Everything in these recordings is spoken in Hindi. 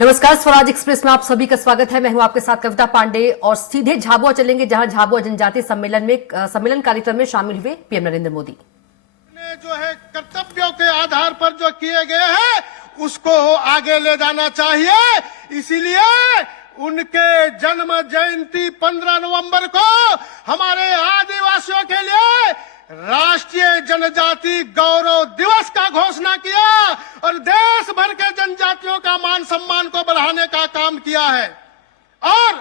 नमस्कार, स्वराज एक्सप्रेस में आप सभी का स्वागत है। मैं हूं आपके साथ कविता पांडे और सीधे झाबुआ चलेंगे, जहां झाबुआ जनजातीय सम्मेलन कार्यक्रम में शामिल हुए पीएम नरेंद्र मोदी ने जो है कर्तव्यों के आधार पर जो किए गए हैं उसको आगे ले जाना चाहिए। इसीलिए उनके जन्म जयंती 15 नवंबर को हमारे आदिवासियों के लिए राष्ट्रीय जनजाति गौरव दिवस का घोषणा किया और देश भर के जनजातियों का मान सम्मान को बढ़ाने का काम किया है। और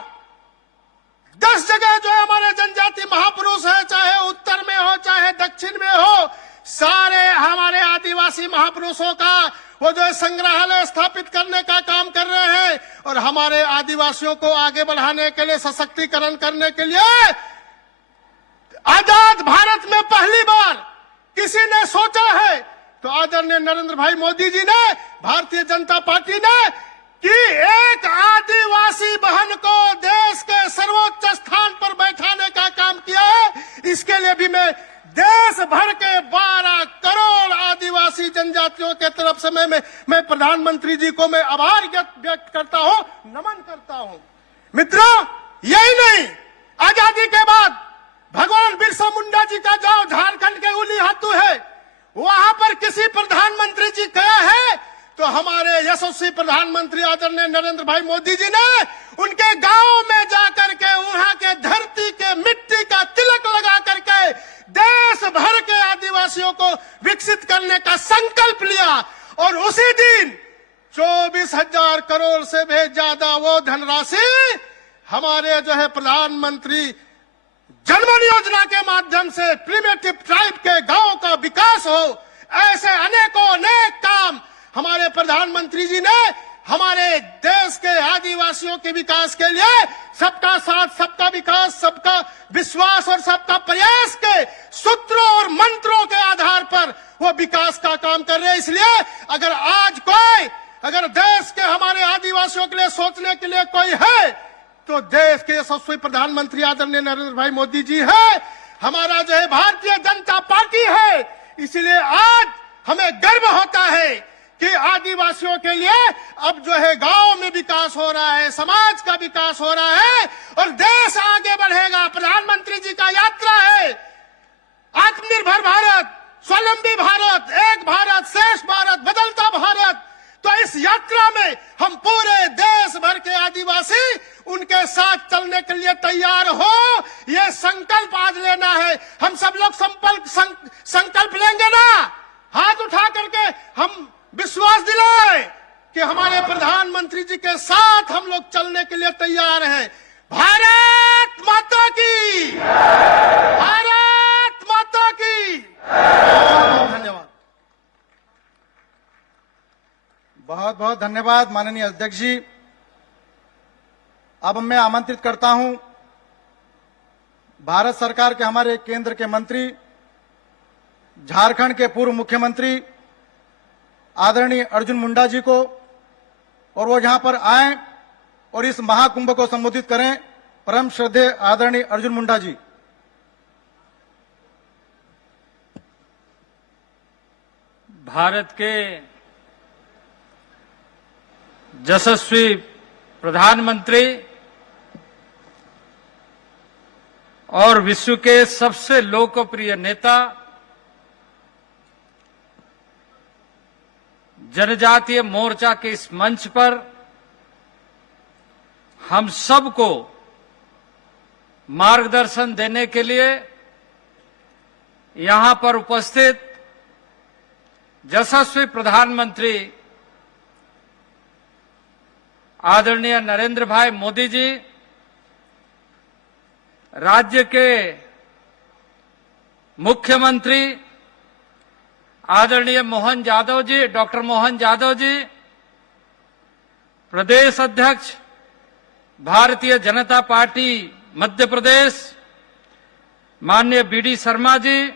10 जगह जो है हमारे जनजाति महापुरुष है, चाहे उत्तर में हो चाहे दक्षिण में हो, सारे हमारे आदिवासी महापुरुषों का वो जो है संग्रहालय स्थापित करने का काम कर रहे हैं और हमारे आदिवासियों को आगे बढ़ाने के लिए, सशक्तिकरण करने के लिए आजाद भारत में पहली बार किसी ने सोचा है तो आदरणीय नरेंद्र भाई मोदी जी ने, भारतीय जनता पार्टी ने, कि एक आदिवासी बहन को देश के सर्वोच्च स्थान पर बैठाने का काम किया है। इसके लिए भी मैं देश भर के 12 करोड़ आदिवासी जनजातियों के तरफ से मैं प्रधानमंत्री जी को मैं आभार व्यक्त करता हूं, नमन करता हूं। मित्रों, यही नहीं, आजादी के बाद भगवान बिरसा मुंडा जी का जो झारखंड के उली हाथू है, वहां पर किसी प्रधानमंत्री जी गया है तो हमारे यशस्वी प्रधानमंत्री आदरणीय नरेंद्र भाई मोदी जी ने उनके गांव में जाकर के वहां के धरती के मिट्टी का तिलक लगा करके देश भर के आदिवासियों को विकसित करने का संकल्प लिया और उसी दिन 24,000 करोड़ से भी ज्यादा वो धनराशि हमारे जो है प्रधानमंत्री जनधन योजना के माध्यम से प्रिमिटिव ट्राइब के गांव का विकास हो, ऐसे अनेक काम हमारे प्रधानमंत्री जी ने हमारे देश के आदिवासियों के विकास के लिए सबका साथ, सबका विकास, सबका विश्वास और सबका प्रयास के सूत्रों और मंत्रों के आधार पर वो विकास का काम कर रहे हैं। इसलिए अगर आज अगर देश के हमारे आदिवासियों के लिए सोचने के लिए कोई है तो देश के यशस्वी प्रधानमंत्री आदरणीय नरेंद्र भाई मोदी जी है, हमारा जो है भारतीय जनता पार्टी है। इसलिए आज हमें गर्व होता है कि आदिवासियों के लिए अब जो है गांव में विकास हो रहा है, समाज का विकास हो रहा है और देश आगे बढ़ेगा। प्रधानमंत्री जी का यात्रा है आत्मनिर्भर भारत, स्वावलंबी भारत, एक भारत श्रेष्ठ भारत, बदलता भारत। तो इस यात्रा में हम पूरे देश भर के आदिवासी उनके साथ चलने के लिए तैयार हो, ये संकल्प आज लेना है। हम सब लोग संकल्प लेंगे ना, हाथ उठा करके हम विश्वास दिलाए कि हमारे प्रधानमंत्री जी के साथ हम लोग चलने के लिए तैयार हैं। भारत माता की, भारत माता की। धन्यवाद। बहुत बहुत धन्यवाद माननीय अध्यक्ष जी। अब मैं आमंत्रित करता हूं भारत सरकार के हमारे केंद्र के मंत्री, झारखंड के पूर्व मुख्यमंत्री आदरणीय अर्जुन मुंडा जी को, और वो यहां पर आए और इस महाकुंभ को संबोधित करें। परम श्रद्धेय आदरणीय अर्जुन मुंडा जी। भारत के यशस्वी प्रधानमंत्री और विश्व के सबसे लोकप्रिय नेता, जनजातीय मोर्चा के इस मंच पर हम सबको मार्गदर्शन देने के लिए यहां पर उपस्थित यशस्वी प्रधानमंत्री आदरणीय नरेंद्र भाई मोदी जी, राज्य के मुख्यमंत्री आदरणीय मोहन यादव जी, डॉक्टर मोहन यादव जी, प्रदेश अध्यक्ष भारतीय जनता पार्टी मध्य प्रदेश माननीय बीडी शर्मा जी,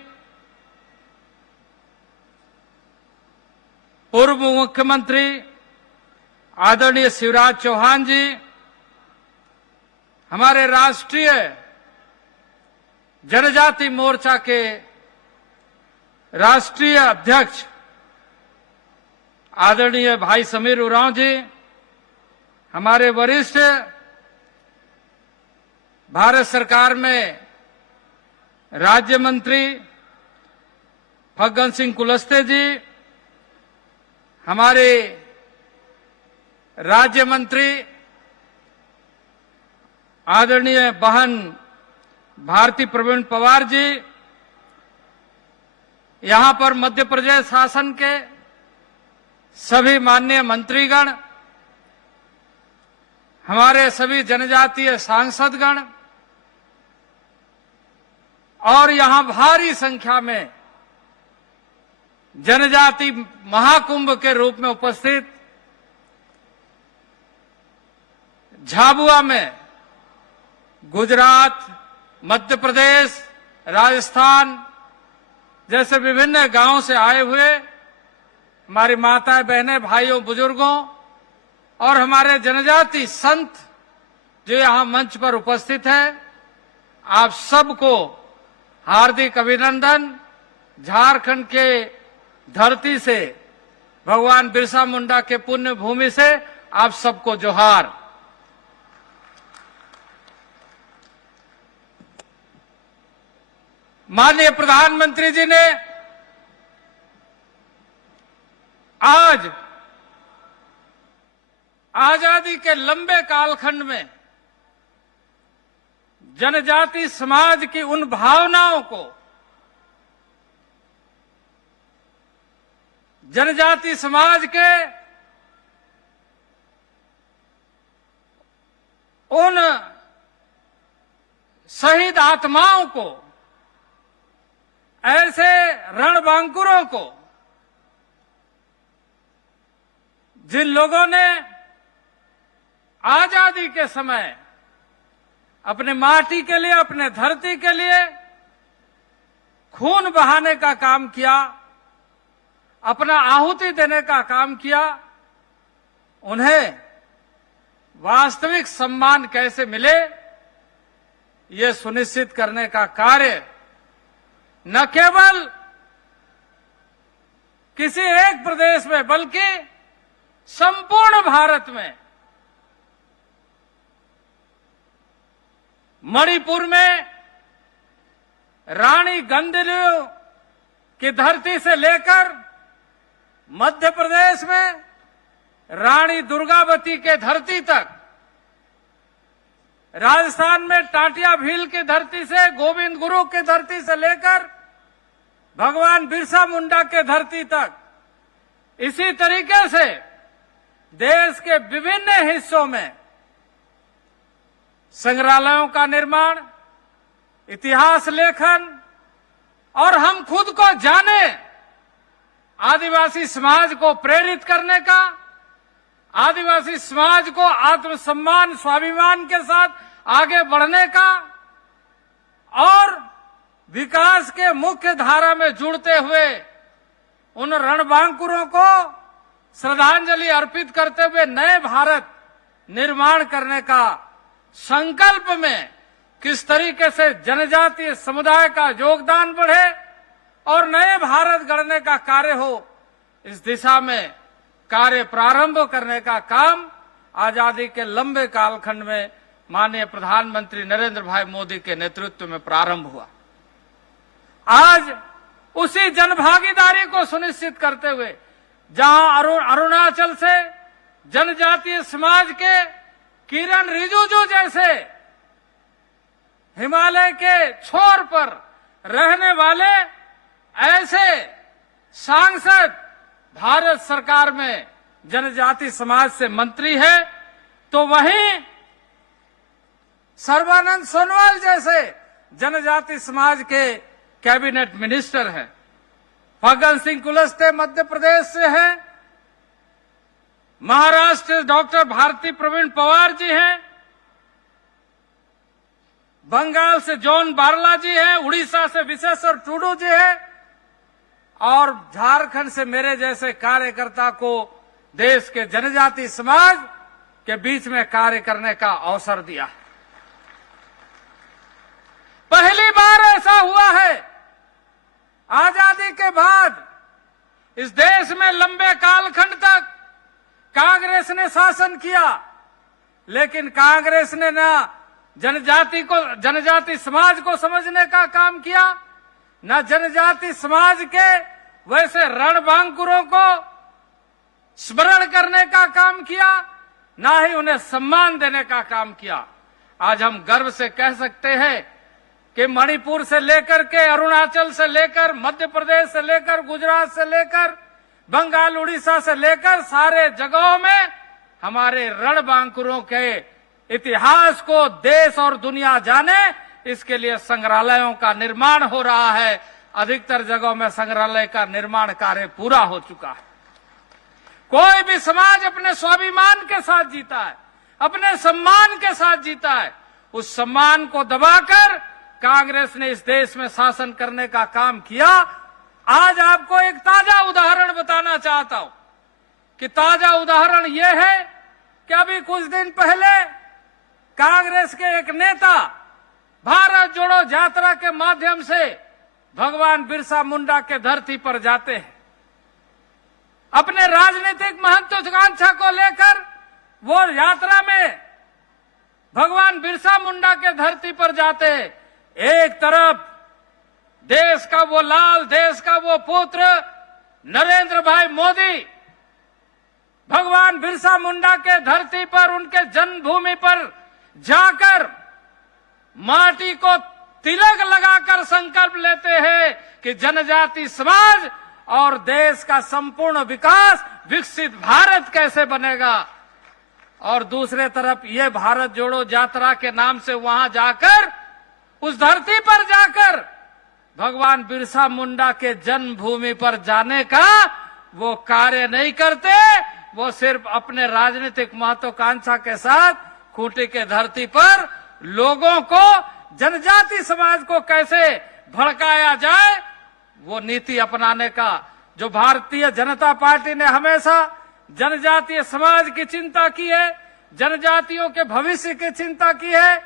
पूर्व मुख्यमंत्री आदरणीय शिवराज चौहान जी, हमारे राष्ट्रीय जनजाति मोर्चा के राष्ट्रीय अध्यक्ष आदरणीय भाई समीर उरांव जी, हमारे वरिष्ठ भारत सरकार में राज्य मंत्री फग्गन सिंह कुलस्ते जी, हमारे राज्य मंत्री आदरणीय बहन भारती प्रवीण पवार जी, यहां पर मध्य प्रदेश शासन के सभी माननीय मंत्रीगण, हमारे सभी जनजातीय सांसदगण और यहां भारी संख्या में जनजाति महाकुंभ के रूप में उपस्थित झाबुआ में गुजरात, मध्य प्रदेश, राजस्थान जैसे विभिन्न गांवों से आए हुए हमारी माताएं, बहनें, भाइयों, बुजुर्गों और हमारे जनजाति संत जो यहां मंच पर उपस्थित हैं, आप सबको हार्दिक अभिनंदन। झारखंड के धरती से, भगवान बिरसा मुंडा के पुण्य भूमि से आप सबको जोहार। माननीय प्रधानमंत्री जी ने आज आजादी के लंबे कालखंड में जनजाति समाज की उन भावनाओं को, जनजाति समाज के उन शहीद आत्माओं को, ऐसे रणबांकुरों को जिन लोगों ने आजादी के समय अपने माटी के लिए, अपने धरती के लिए खून बहाने का काम किया, अपना आहुति देने का काम किया, उन्हें वास्तविक सम्मान कैसे मिले, ये सुनिश्चित करने का कार्य न केवल किसी एक प्रदेश में बल्कि संपूर्ण भारत में, मणिपुर में रानी गंदलियो की धरती से लेकर मध्य प्रदेश में रानी दुर्गावती के धरती तक, राजस्थान में टाटिया भील की धरती से, गोविंद गुरु की धरती से लेकर भगवान बिरसा मुंडा के धरती तक, इसी तरीके से देश के विभिन्न हिस्सों में संग्रहालयों का निर्माण, इतिहास लेखन और हम खुद को जाने, आदिवासी समाज को प्रेरित करने का, आदिवासी समाज को आत्मसम्मान, स्वाभिमान के साथ आगे बढ़ने का और विकास के मुख्य धारा में जुड़ते हुए उन रणबांकुरों को श्रद्धांजलि अर्पित करते हुए नए भारत निर्माण करने का संकल्प में किस तरीके से जनजातीय समुदाय का योगदान बढ़े और नए भारत गढ़ने का कार्य हो, इस दिशा में कार्य प्रारंभ करने का काम आजादी के लंबे कालखंड में माननीय प्रधानमंत्री नरेंद्र भाई मोदी के नेतृत्व में प्रारंभ हुआ। आज उसी जनभागीदारी को सुनिश्चित करते हुए जहां अरुणाचल से जनजातीय समाज के किरण रिजिजू जैसे हिमालय के छोर पर रहने वाले ऐसे सांसद भारत सरकार में जनजाति समाज से मंत्री है, तो वहीं सर्बानंद सोनोवाल जैसे जनजाति समाज के कैबिनेट मिनिस्टर हैं। फग्गन सिंह कुलस्ते मध्य प्रदेश से हैं, महाराष्ट्र डॉक्टर भारती प्रवीण पवार जी हैं, बंगाल से जॉन बारला जी हैं, उड़ीसा से विशेश्वर टूडू जी हैं और झारखंड से मेरे जैसे कार्यकर्ता को देश के जनजाति समाज के बीच में कार्य करने का अवसर दिया। पहली बार ऐसा हुआ है आजादी के बाद इस देश में लंबे कालखंड तक कांग्रेस ने शासन किया, लेकिन कांग्रेस ने ना जनजाति समाज को समझने का काम किया, न जनजाति समाज के वैसे रणबांकुरों को स्मरण करने का काम किया, ना ही उन्हें सम्मान देने का काम किया। आज हम गर्व से कह सकते हैं कि मणिपुर से लेकर के अरुणाचल से लेकर मध्य प्रदेश से लेकर गुजरात से लेकर बंगाल उड़ीसा से लेकर सारे जगहों में हमारे रणबांकुरों के इतिहास को देश और दुनिया जाने, इसके लिए संग्रहालयों का निर्माण हो रहा है। अधिकतर जगहों में संग्रहालय का निर्माण कार्य पूरा हो चुका है। कोई भी समाज अपने स्वाभिमान के साथ जीता है, अपने सम्मान के साथ जीता है। उस सम्मान को दबाकर कांग्रेस ने इस देश में शासन करने का काम किया। आज आपको एक ताजा उदाहरण बताना चाहता हूं कि ताजा उदाहरण यह है कि अभी कुछ दिन पहले कांग्रेस के एक नेता भारत जोड़ो यात्रा के माध्यम से भगवान बिरसा मुंडा के धरती पर जाते हैं। अपने राजनीतिक महत्वाकांक्षा को लेकर वो यात्रा में भगवान बिरसा मुंडा के धरती पर जाते हैं। एक तरफ देश का वो लाल, देश का वो पुत्र नरेंद्र भाई मोदी भगवान बिरसा मुंडा के धरती पर, उनके जन्मभूमि पर जाकर माटी को तिलक लगाकर संकल्प लेते हैं कि जनजाति समाज और देश का संपूर्ण विकास, विकसित भारत कैसे बनेगा। और दूसरे तरफ ये भारत जोड़ो यात्रा के नाम से वहां जाकर, उस धरती पर जाकर भगवान बिरसा मुंडा के जन्मभूमि पर जाने का वो कार्य नहीं करते। वो सिर्फ अपने राजनीतिक महत्वाकांक्षा के साथ खूंटी के धरती पर लोगों को, जनजाति समाज को कैसे भड़काया जाए, वो नीति अपनाने का, जो भारतीय जनता पार्टी ने हमेशा जनजातीय समाज की चिंता की है, जनजातियों के भविष्य की चिंता की है,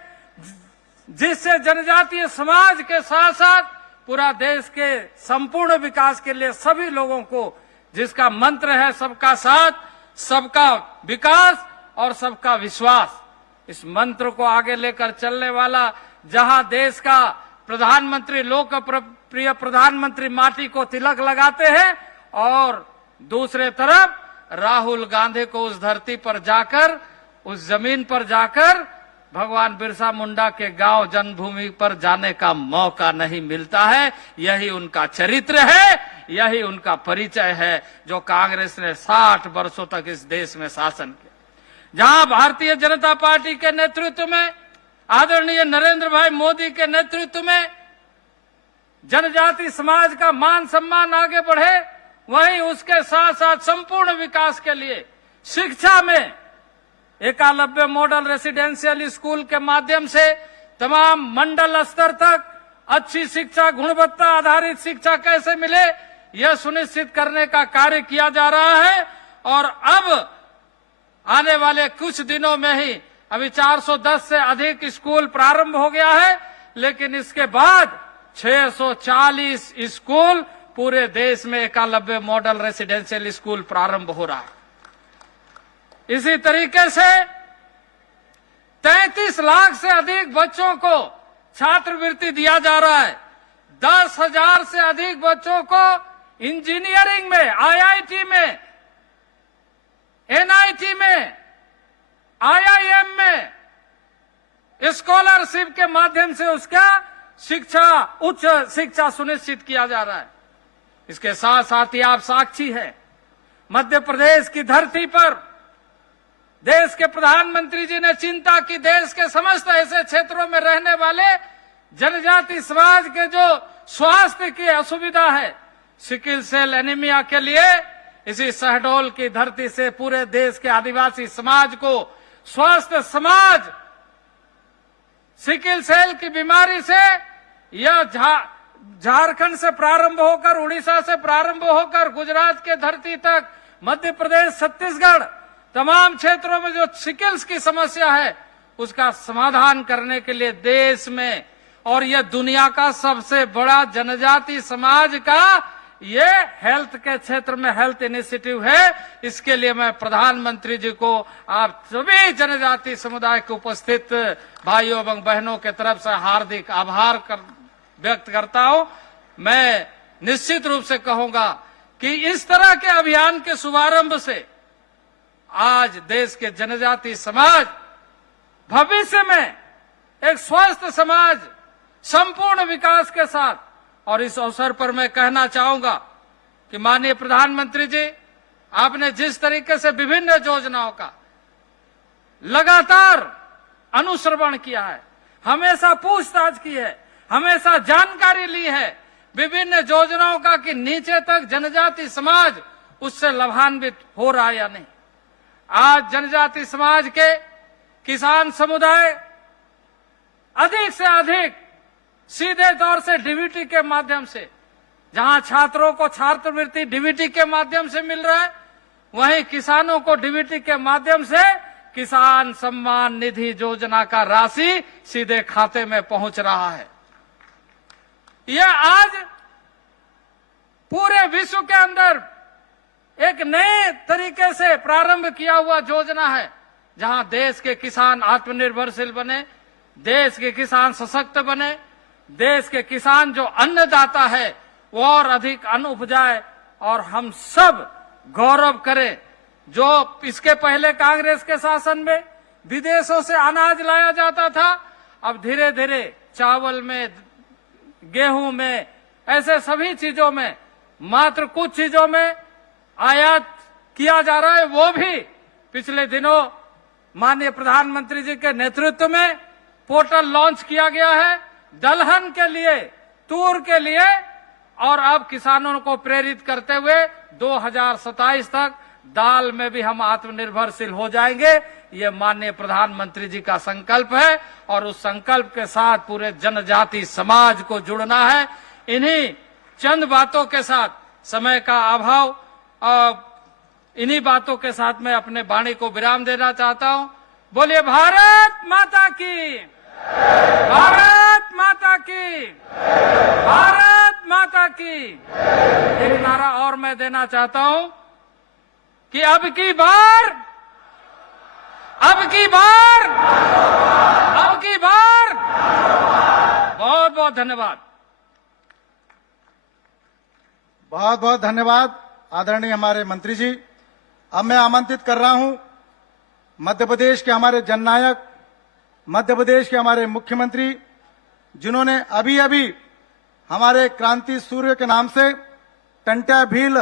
जिससे जनजातीय समाज के साथ साथ पूरा देश के संपूर्ण विकास के लिए सभी लोगों को, जिसका मंत्र है सबका साथ, सबका विकास और सबका विश्वास, इस मंत्र को आगे लेकर चलने वाला, जहां देश का प्रधानमंत्री, लोकप्रिय प्रधानमंत्री माटी को तिलक लगाते हैं और दूसरे तरफ राहुल गांधी को उस धरती पर जाकर, उस जमीन पर जाकर भगवान बिरसा मुंडा के गांव जन्मभूमि पर जाने का मौका नहीं मिलता है। यही उनका चरित्र है, यही उनका परिचय है, जो कांग्रेस ने 60 वर्षों तक इस देश में शासन किया। जहां भारतीय जनता पार्टी के नेतृत्व में, आदरणीय नरेंद्र भाई मोदी के नेतृत्व में जनजाति समाज का मान सम्मान आगे बढ़े, वहीं उसके साथ साथ संपूर्ण विकास के लिए शिक्षा में एकलव्य मॉडल रेसिडेंशियल स्कूल के माध्यम से तमाम मंडल स्तर तक अच्छी शिक्षा, गुणवत्ता आधारित शिक्षा कैसे मिले, यह सुनिश्चित करने का कार्य किया जा रहा है। और अब आने वाले कुछ दिनों में ही अभी 410 से अधिक स्कूल प्रारंभ हो गया है, लेकिन इसके बाद 640 स्कूल पूरे देश में एकलव्य मॉडल रेसिडेंशियल स्कूल प्रारंभ हो रहा है। इसी तरीके से 33 लाख से अधिक बच्चों को छात्रवृत्ति दिया जा रहा है। 10,000 से अधिक बच्चों को इंजीनियरिंग में, आईआईटी में, एनआईटी में, आईआईएम में स्कॉलरशिप के माध्यम से उसका शिक्षा, उच्च शिक्षा सुनिश्चित किया जा रहा है। इसके साथ साथ ही आप साक्षी हैं, मध्य प्रदेश की धरती पर देश के प्रधानमंत्री जी ने चिंता की, देश के समस्त ऐसे क्षेत्रों में रहने वाले जनजाति समाज के जो स्वास्थ्य की असुविधा है, सिकिल सेल एनीमिया के लिए इसी शहडोल की धरती से पूरे देश के आदिवासी समाज को स्वस्थ समाज, सिकिल सेल की बीमारी से यह झारखंड से प्रारंभ होकर, उड़ीसा से प्रारंभ होकर गुजरात के धरती तक, मध्य प्रदेश, छत्तीसगढ़, तमाम क्षेत्रों में जो सिकिल्स की समस्या है उसका समाधान करने के लिए देश में और यह दुनिया का सबसे बड़ा जनजाति समाज का ये हेल्थ के क्षेत्र में हेल्थ इनिशिएटिव है। इसके लिए मैं प्रधानमंत्री जी को, आप सभी जनजाति समुदाय के उपस्थित भाइयों एवं बहनों के तरफ से हार्दिक आभार व्यक्त करता हूं। मैं निश्चित रूप से कहूंगा कि इस तरह के अभियान के शुभारंभ से आज देश के जनजाति समाज भविष्य में एक स्वस्थ समाज, संपूर्ण विकास के साथ, और इस अवसर पर मैं कहना चाहूंगा कि माननीय प्रधानमंत्री जी, आपने जिस तरीके से विभिन्न योजनाओं का लगातार अनुश्रवण किया है, हमेशा पूछताछ की है, हमेशा जानकारी ली है विभिन्न योजनाओं का कि नीचे तक जनजाति समाज उससे लाभान्वित हो रहा है या नहीं। आज जनजाति समाज के किसान समुदाय अधिक से अधिक सीधे तौर से डीबीटी के माध्यम से, जहां छात्रों को छात्रवृत्ति डीबीटी के माध्यम से मिल रहा है, वहीं किसानों को डीबीटी के माध्यम से किसान सम्मान निधि योजना का राशि सीधे खाते में पहुंच रहा है। यह आज पूरे विश्व के अंदर एक नए तरीके से प्रारंभ किया हुआ योजना है, जहां देश के किसान आत्मनिर्भरशील बने, देश के किसान सशक्त बने, देश के किसान जो अन्नदाता है वो और अधिक अन्न उपजाए और हम सब गौरव करें। जो इसके पहले कांग्रेस के शासन में विदेशों से अनाज लाया जाता था, अब धीरे धीरे चावल में, गेहूं में, ऐसे सभी चीजों में, मात्र कुछ चीजों में आयात किया जा रहा है। वो भी पिछले दिनों माननीय प्रधानमंत्री जी के नेतृत्व में पोर्टल लॉन्च किया गया है, दलहन के लिए, तूर के लिए, और अब किसानों को प्रेरित करते हुए 2027 तक दाल में भी हम आत्मनिर्भरशील हो जाएंगे। ये माननीय प्रधानमंत्री जी का संकल्प है और उस संकल्प के साथ पूरे जनजाति समाज को जुड़ना है। इन्हीं चंद बातों के साथ, समय का अभाव, इन्हीं बातों के साथ मैं अपने वाणी को विराम देना चाहता हूं। बोलिए भारत माता की, भारत माता की, भारत माता की। एक नारा और मैं देना चाहता हूं कि अब की बार, अब की बार, अब की बार। बहुत बहुत धन्यवाद। बहुत बहुत धन्यवाद आदरणीय हमारे मंत्री जी। अब मैं आमंत्रित कर रहा हूं मध्य प्रदेश के हमारे जननायक, मध्य प्रदेश के हमारे मुख्यमंत्री, जिन्होंने अभी अभी हमारे क्रांति सूर्य के नाम से टंट्या भील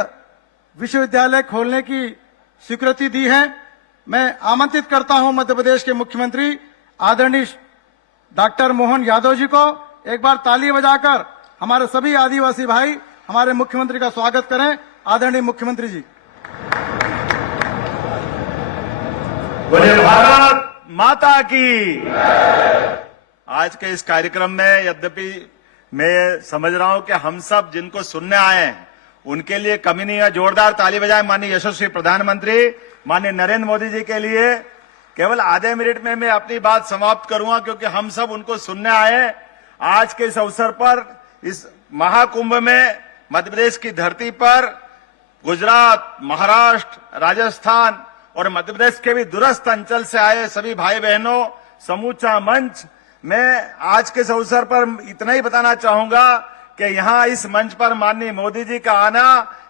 विश्वविद्यालय खोलने की स्वीकृति दी है। मैं आमंत्रित करता हूं मध्य प्रदेश के मुख्यमंत्री आदरणीय डॉक्टर मोहन यादव जी को। एक बार ताली बजाकर हमारे सभी आदिवासी भाई हमारे मुख्यमंत्री का स्वागत करें। आदरणीय मुख्यमंत्री जी। बोले भारत माता की। आज के इस कार्यक्रम में यद्यपि मैं समझ रहा हूं कि हम सब जिनको सुनने आए हैं उनके लिए कमी नहीं है। जोरदार ताली बजाएं माननीय यशस्वी प्रधानमंत्री माननीय नरेंद्र मोदी जी के लिए। केवल आधे मिनट में मैं अपनी बात समाप्त करूंगा क्योंकि हम सब उनको सुनने आए। आज के इस अवसर पर, इस महाकुंभ में मध्य प्रदेश की धरती पर गुजरात, महाराष्ट्र, राजस्थान और मध्य प्रदेश के भी दूरस्थ अंचल से आए सभी भाई बहनों, समूचा मंच, मैं आज के इस अवसर पर इतना ही बताना चाहूंगा कि यहां इस मंच पर माननीय मोदी जी का आना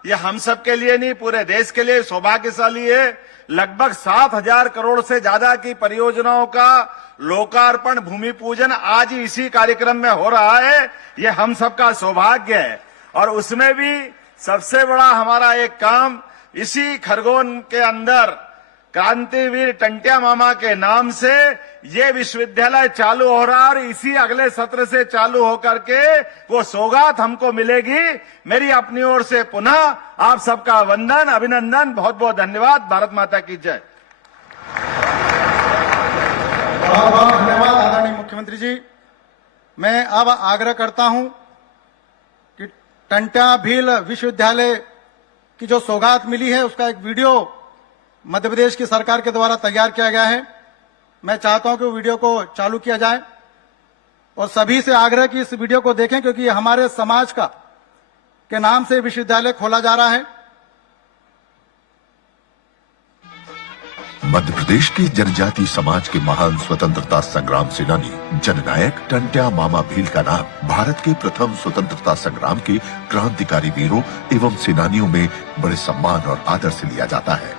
यह हम सब के लिए नहीं, पूरे देश के लिए सौभाग्यशाली है। लगभग 7,000 करोड़ से ज्यादा की परियोजनाओं का लोकार्पण, भूमि पूजन आज ही इसी कार्यक्रम में हो रहा है। यह हम सबका सौभाग्य है। और उसमें भी सबसे बड़ा हमारा एक काम, इसी खरगोन के अंदर क्रांतिवीर टंट्या मामा के नाम से ये विश्वविद्यालय चालू हो रहा है और इसी अगले सत्र से चालू होकर के वो सौगात हमको मिलेगी। मेरी अपनी ओर से पुनः आप सबका वंदन, अभिनंदन, बहुत बहुत धन्यवाद। भारत माता की जय। बहुत बहुत धन्यवाद आदरणीय मुख्यमंत्री जी। मैं अब आग्रह करता हूं कि टंट्या भील विश्वविद्यालय की जो सौगात मिली है उसका एक वीडियो मध्य प्रदेश की सरकार के द्वारा तैयार किया गया है। मैं चाहता हूं कि वो वीडियो को चालू किया जाए और सभी से आग्रह कि इस वीडियो को देखें क्योंकि ये हमारे समाज का के नाम से विश्वविद्यालय खोला जा रहा है। मध्य प्रदेश के जनजाति समाज के महान स्वतंत्रता संग्राम सेनानी जननायक टंट्या मामा भील का नाम भारत के प्रथम स्वतंत्रता संग्राम के क्रांतिकारी वीरों एवं सेनानियों में बड़े सम्मान और आदर से लिया जाता है।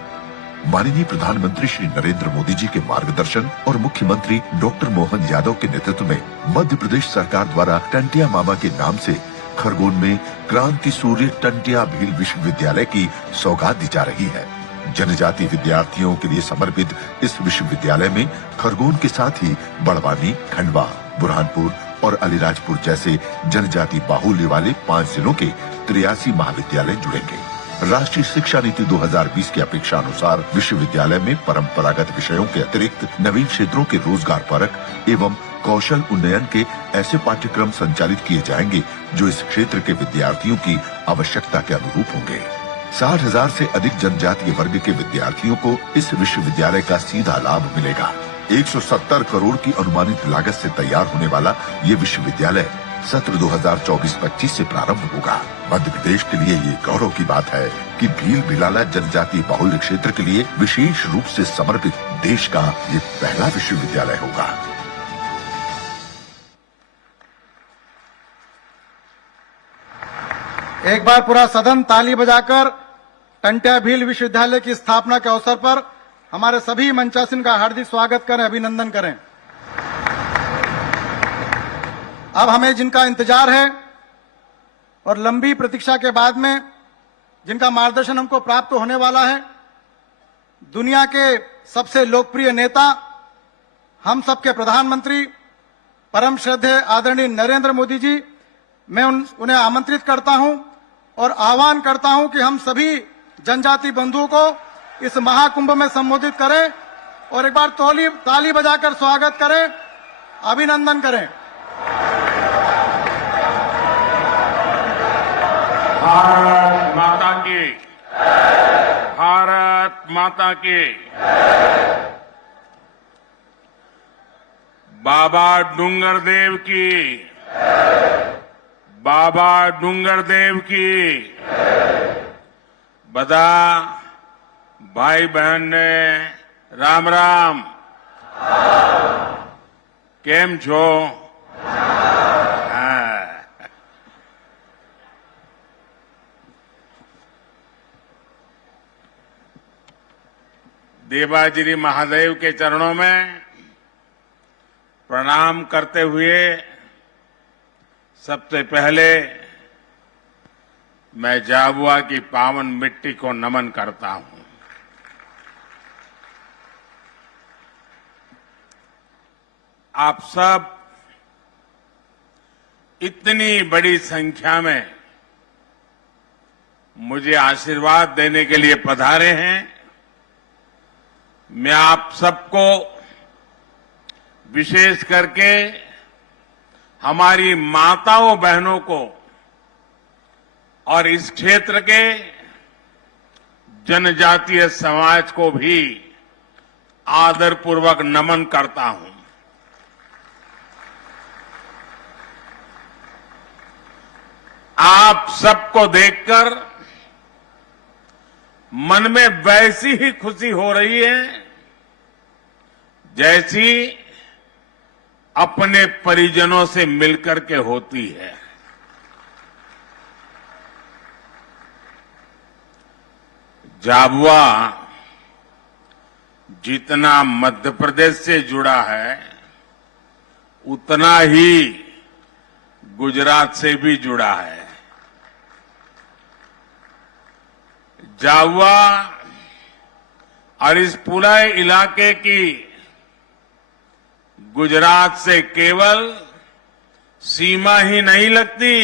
माननीय प्रधानमंत्री श्री नरेंद्र मोदी जी के मार्गदर्शन और मुख्यमंत्री डॉक्टर मोहन यादव के नेतृत्व में मध्य प्रदेश सरकार द्वारा टंट्या मामा के नाम से खरगोन में क्रांति सूर्य टंट्या भील विश्वविद्यालय की सौगात दी जा रही है। जनजाति विद्यार्थियों के लिए समर्पित इस विश्वविद्यालय में खरगोन के साथ ही बड़वानी, खंडवा, बुरहानपुर और अलीराजपुर जैसे जनजाति बाहुल्य वाले 5 जिलों के 83 महाविद्यालय जुड़ेंगे। राष्ट्रीय शिक्षा नीति 2020 की अपेक्षा अनुसार विश्वविद्यालय में परंपरागत विषयों के अतिरिक्त नवीन क्षेत्रों के रोजगार परक एवं कौशल उन्नयन के ऐसे पाठ्यक्रम संचालित किए जाएंगे जो इस क्षेत्र के विद्यार्थियों की आवश्यकता के अनुरूप होंगे। 60,000 से अधिक जनजातीय वर्ग के विद्यार्थियों को इस विश्वविद्यालय का सीधा लाभ मिलेगा। 170 करोड़ की अनुमानित लागत से तैयार होने वाला ये विश्वविद्यालय सत्र 2024-25 से प्रारंभ होगा। मध्य प्रदेश के लिए ये गौरव की बात है कि भील भिलाला जनजातीय बाहुल्य क्षेत्र के लिए विशेष रूप से समर्पित देश का ये पहला विश्वविद्यालय होगा। एक बार पूरा सदन ताली बजाकर टंट्या भील विश्वविद्यालय की स्थापना के अवसर पर हमारे सभी मंचासीन का हार्दिक स्वागत करें, अभिनंदन करें। अब हमें जिनका इंतजार है और लंबी प्रतीक्षा के बाद में जिनका मार्गदर्शन हमको प्राप्त होने वाला है, दुनिया के सबसे लोकप्रिय नेता, हम सबके प्रधानमंत्री परम श्रद्धेय आदरणीय नरेंद्र मोदी जी, मैं उन्हें आमंत्रित करता हूं और आह्वान करता हूं कि हम सभी जनजाति बंधुओं को इस महाकुंभ में संबोधित करें और एक बार ताली बजाकर स्वागत करें, अभिनंदन करें। भारत माता की, भारत माता की। बाबा डूंगरदेव की, बाबा डूंगरदेव की। बधा भाई बहन ने राम राम, केम छो? देवाजिरी महादेव के चरणों में प्रणाम करते हुए सबसे पहले मैं झाबुआ की पावन मिट्टी को नमन करता हूं। आप सब इतनी बड़ी संख्या में मुझे आशीर्वाद देने के लिए पधारे हैं। मैं आप सबको, विशेष करके हमारी माताओं बहनों को और इस क्षेत्र के जनजातीय समाज को भी आदरपूर्वक नमन करता हूं। आप सबको देखकर मन में वैसी ही खुशी हो रही है जैसी अपने परिजनों से मिलकर के होती है। झाबुआ जितना मध्य प्रदेश से जुड़ा है उतना ही गुजरात से भी जुड़ा है। झाबुआ और इस पूरे इलाके की गुजरात से केवल सीमा ही नहीं लगती,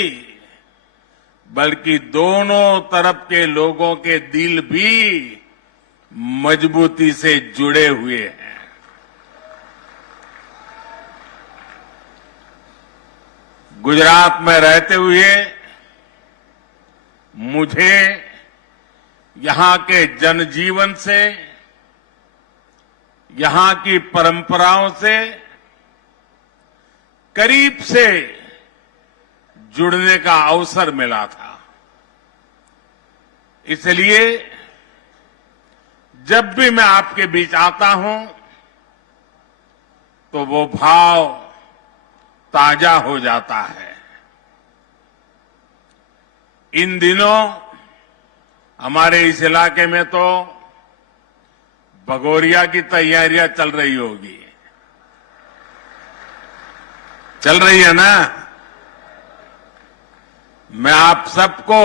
बल्कि दोनों तरफ के लोगों के दिल भी मजबूती से जुड़े हुए हैं। गुजरात में रहते हुए मुझे यहां के जनजीवन से, यहां की परंपराओं से करीब से जुड़ने का अवसर मिला था। इसलिए जब भी मैं आपके बीच आता हूं तो वो भाव ताजा हो जाता है। इन दिनों हमारे इस इलाके में तो भगोरिया की तैयारियां चल रही होगी, चल रही है ना। मैं आप सबको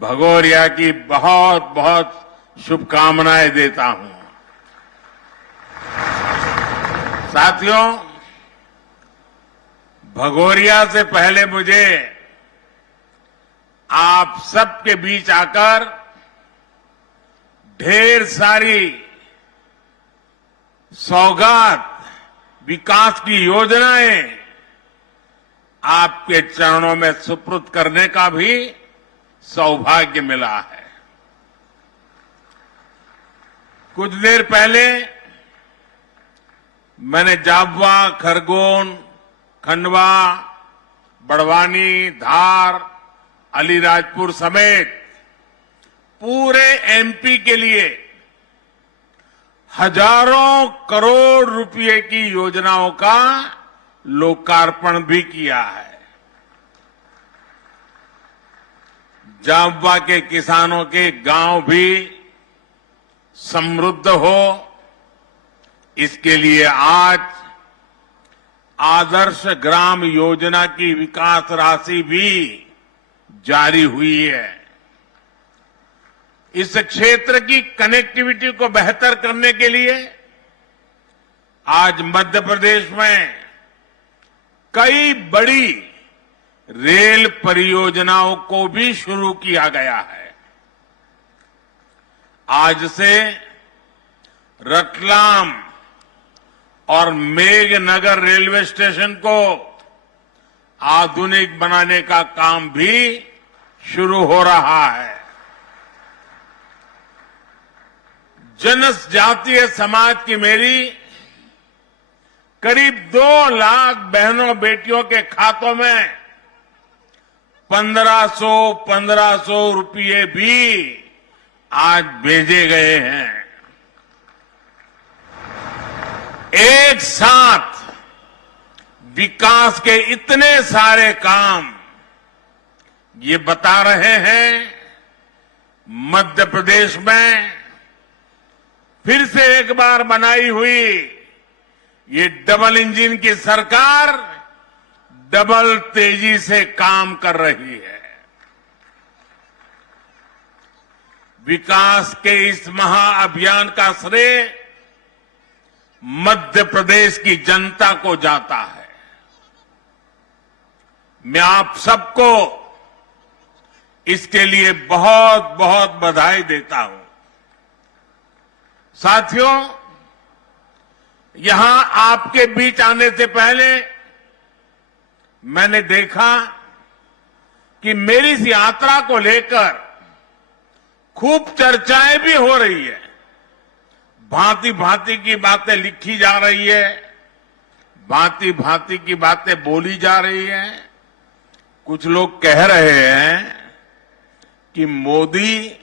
भगोरिया की बहुत बहुत शुभकामनाएं देता हूं। साथियों, भगोरिया से पहले मुझे आप सबके बीच आकर ढेर सारी सौगात, विकास की योजनाएं आपके चरणों में सुपुर्द करने का भी सौभाग्य मिला है। कुछ देर पहले मैंने जाबुआ, खरगोन, खंडवा, बड़वानी, धार, अलीराजपुर समेत पूरे एमपी के लिए हजारों करोड़ रुपए की योजनाओं का लोकार्पण भी किया है। जाबुआ के किसानों के गांव भी समृद्ध हो, इसके लिए आज आदर्श ग्राम योजना की विकास राशि भी जारी हुई है। इस क्षेत्र की कनेक्टिविटी को बेहतर करने के लिए आज मध्य प्रदेश में कई बड़ी रेल परियोजनाओं को भी शुरू किया गया है। आज से रतलाम और मेघनगर रेलवे स्टेशन को आधुनिक बनाने का काम भी शुरू हो रहा है। जनजातीय समाज की मेरी करीब 2 लाख बहनों बेटियों के खातों में 1500 रुपये भी आज भेजे गए हैं। एक साथ विकास के इतने सारे काम ये बता रहे हैं मध्य प्रदेश में फिर से एक बार बनाई हुई ये डबल इंजन की सरकार डबल तेजी से काम कर रही है। विकास के इस महाअभियान का श्रेय मध्य प्रदेश की जनता को जाता है। मैं आप सबको इसके लिए बहुत बहुत बधाई देता हूं। साथियों, यहां आपके बीच आने से पहले मैंने देखा कि मेरी इस यात्रा को लेकर खूब चर्चाएं भी हो रही है। भांति भांति की बातें लिखी जा रही है, भांति भांति की बातें बोली जा रही हैं। कुछ लोग कह रहे हैं कि मोदी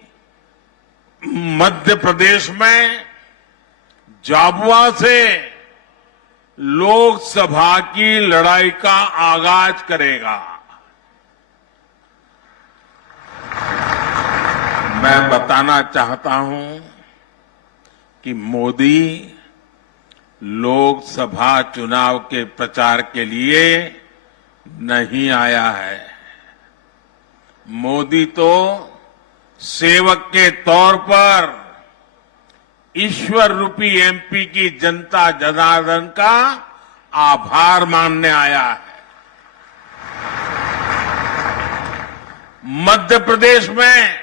मध्य प्रदेश में जाबुआ से लोकसभा की लड़ाई का आगाज करेगा। मैं बताना चाहता हूं कि मोदी लोकसभा चुनाव के प्रचार के लिए नहीं आया है। मोदी तो सेवक के तौर पर ईश्वर रूपी एमपी की जनता जनार्दन का आभार मानने आया है। मध्य प्रदेश में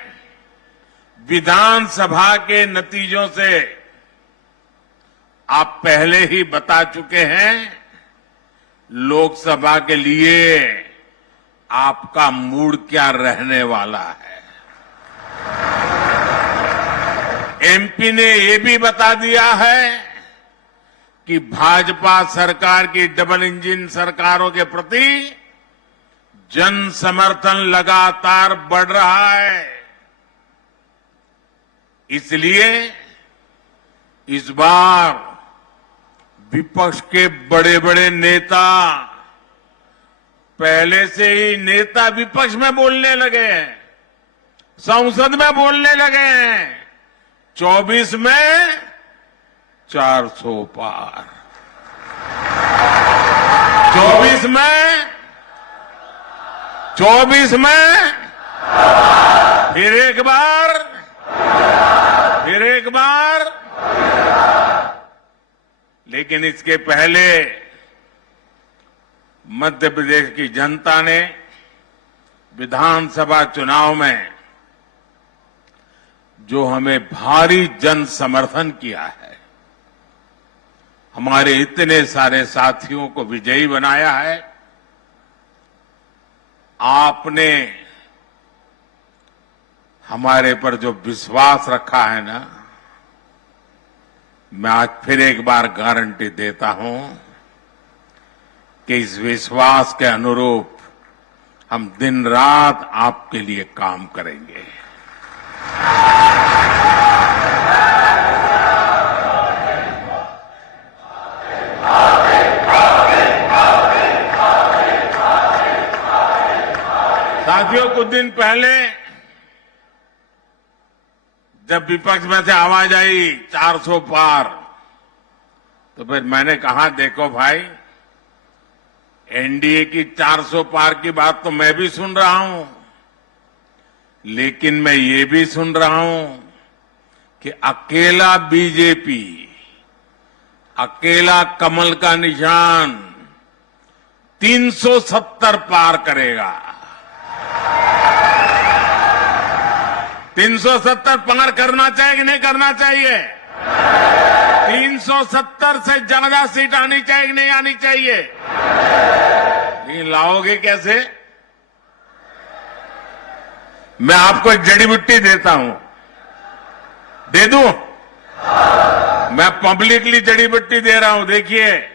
विधानसभा के नतीजों से आप पहले ही बता चुके हैं लोकसभा के लिए आपका मूड क्या रहने वाला है। एमपी ने ये भी बता दिया है कि भाजपा सरकार की डबल इंजन सरकारों के प्रति जन समर्थन लगातार बढ़ रहा है। इसलिए इस बार विपक्ष के बड़े बड़े नेता पहले से ही नेता विपक्ष में बोलने लगे हैं, संसद में बोलने लगे हैं। 24 में 400 पार, 24 में फिर एक बार, लेकिन इसके पहले मध्य प्रदेश की जनता ने विधानसभा चुनाव में जो हमें भारी जन समर्थन किया है, हमारे इतने सारे साथियों को विजयी बनाया है। आपने हमारे पर जो विश्वास रखा है ना, मैं आज फिर एक बार गारंटी देता हूं कि इस विश्वास के अनुरूप हम दिन रात आपके लिए काम करेंगे। साथियों, कुछ दिन पहले जब विपक्ष में से आवाज आई 400 पार, तो फिर मैंने कहा देखो भाई, एनडीए की 400 पार की बात तो मैं भी सुन रहा हूं, लेकिन मैं ये भी सुन रहा हूं कि अकेला बीजेपी, अकेला कमल का निशान 370 पार करेगा। 370 पार करना चाहिए कि नहीं करना चाहिए? 370 से ज्यादा सीट आनी चाहिए कि नहीं आनी चाहिए? लेकिन लाओगे कैसे? मैं आपको एक जड़ी बूटी देता हूं, दे दूं? मैं पब्लिकली जड़ी बूटी दे रहा हूं। देखिए,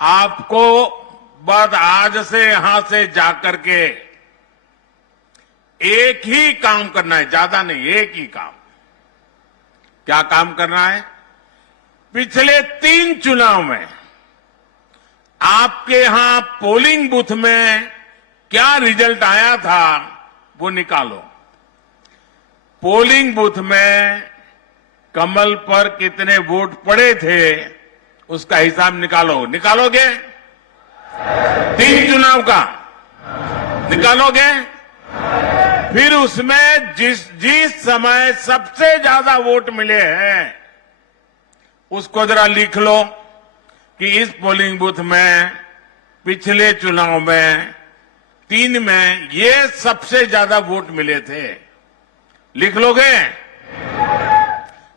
आपको बस आज से यहां से जाकर के एक ही काम करना है, ज्यादा नहीं, एक ही काम। क्या काम करना है? पिछले 3 चुनाव में आपके यहां पोलिंग बूथ में क्या रिजल्ट आया था वो निकालो। पोलिंग बूथ में कमल पर कितने वोट पड़े थे उसका हिसाब निकालो। निकालोगे? 3 चुनाव का निकालोगे? फिर उसमें जिस समय सबसे ज्यादा वोट मिले हैं उसको जरा लिख लो कि इस पोलिंग बूथ में पिछले चुनाव में 3 में ये सबसे ज्यादा वोट मिले थे। लिख लोगे?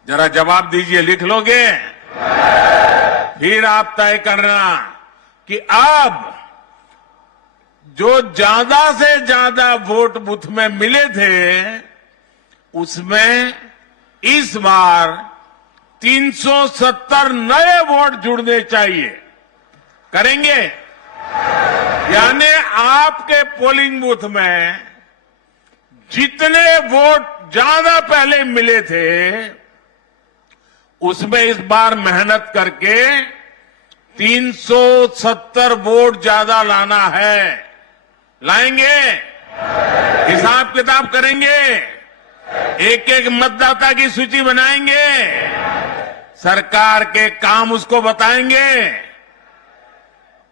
जरा जवाब दीजिए, लिख लोगे? फिर आप तय करना कि अब जो ज्यादा से ज्यादा वोट बूथ में मिले थे उसमें इस बार 370 नए वोट जुड़ने चाहिए। करेंगे? यानी आपके पोलिंग बूथ में जितने वोट ज्यादा पहले मिले थे उसमें इस बार मेहनत करके 370 वोट ज्यादा लाना है। लाएंगे? हिसाब किताब करेंगे? एक एक मतदाता की सूची बनाएंगे? सरकार के काम उसको बताएंगे?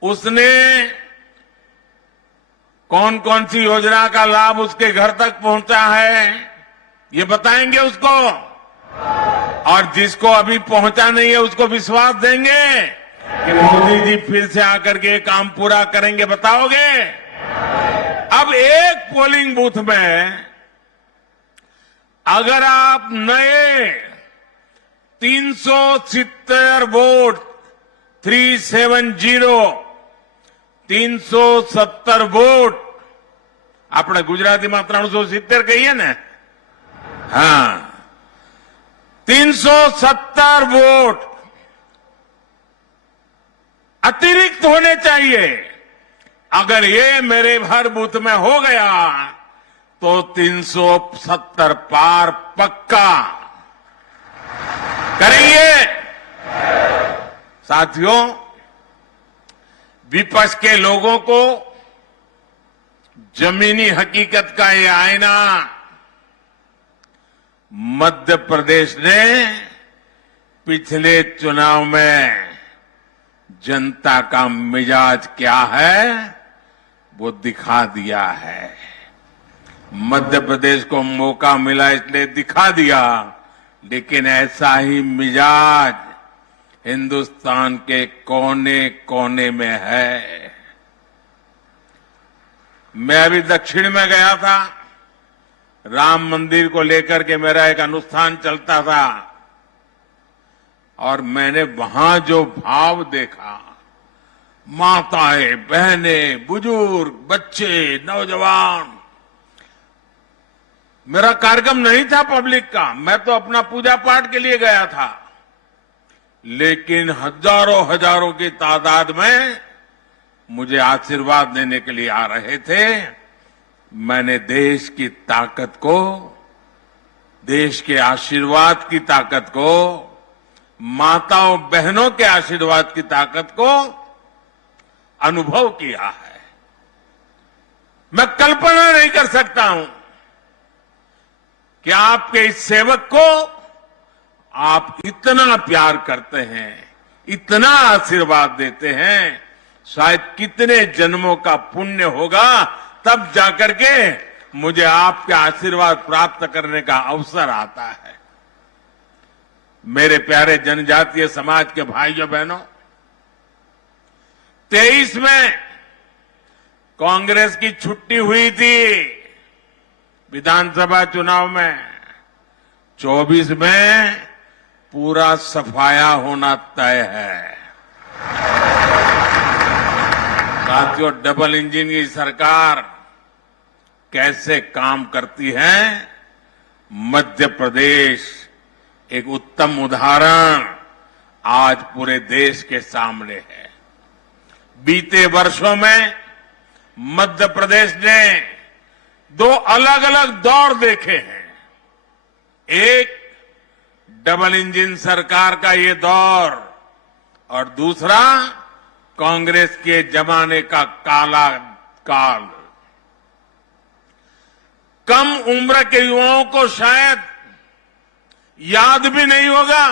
उसने कौन कौन सी योजना का लाभ उसके घर तक पहुंचा है ये बताएंगे उसको? और जिसको अभी पहुंचा नहीं है उसको विश्वास देंगे कि मोदी जी फिर से आकर के काम पूरा करेंगे? बताओगे? अब एक पोलिंग बूथ में अगर आप नए 370 वोट 370 वोट આપણે ગુજરાતીમાં 370 કહીએ ને? હા, 370 वोट अतिरिक्त होने चाहिए। अगर ये मेरे हर बूथ में हो गया तो 370 पार पक्का करेंगे। साथियों, विपक्ष के लोगों को जमीनी हकीकत का ये आईना मध्य प्रदेश ने पिछले चुनाव में जनता का मिजाज क्या है वो दिखा दिया है। मध्य प्रदेश को मौका मिला इसलिए दिखा दिया, लेकिन ऐसा ही मिजाज हिंदुस्तान के कोने कोने में है। मैं अभी दक्षिण में गया था, राम मंदिर को लेकर के मेरा एक अनुष्ठान चलता था और मैंने वहां जो भाव देखा, माताएं, बहनें, बुजुर्ग, बच्चे, नौजवान। मेरा कार्यक्रम नहीं था पब्लिक का, मैं तो अपना पूजा पाठ के लिए गया था, लेकिन हजारों हजारों की तादाद में मुझे आशीर्वाद देने के लिए आ रहे थे। मैंने देश की ताकत को, देश के आशीर्वाद की ताकत को, माताओं बहनों के आशीर्वाद की ताकत को अनुभव किया है। मैं कल्पना नहीं कर सकता हूं कि आपके इस सेवक को आप इतना प्यार करते हैं, इतना आशीर्वाद देते हैं। शायद कितने जन्मों का पुण्य होगा, तब जाकर के मुझे आपके आशीर्वाद प्राप्त करने का अवसर आता है। मेरे प्यारे जनजातीय समाज के भाइयों बहनों, 23 में कांग्रेस की छुट्टी हुई थी विधानसभा चुनाव में, 24 में पूरा सफाया होना तय है। साथियों, डबल इंजन की सरकार कैसे काम करती है, मध्य प्रदेश एक उत्तम उदाहरण आज पूरे देश के सामने है। बीते वर्षों में मध्य प्रदेश ने 2 अलग अलग दौर देखे हैं। एक डबल इंजन सरकार का ये दौर और दूसरा कांग्रेस के जमाने का काला काल। कम उम्र के युवाओं को शायद याद भी नहीं होगा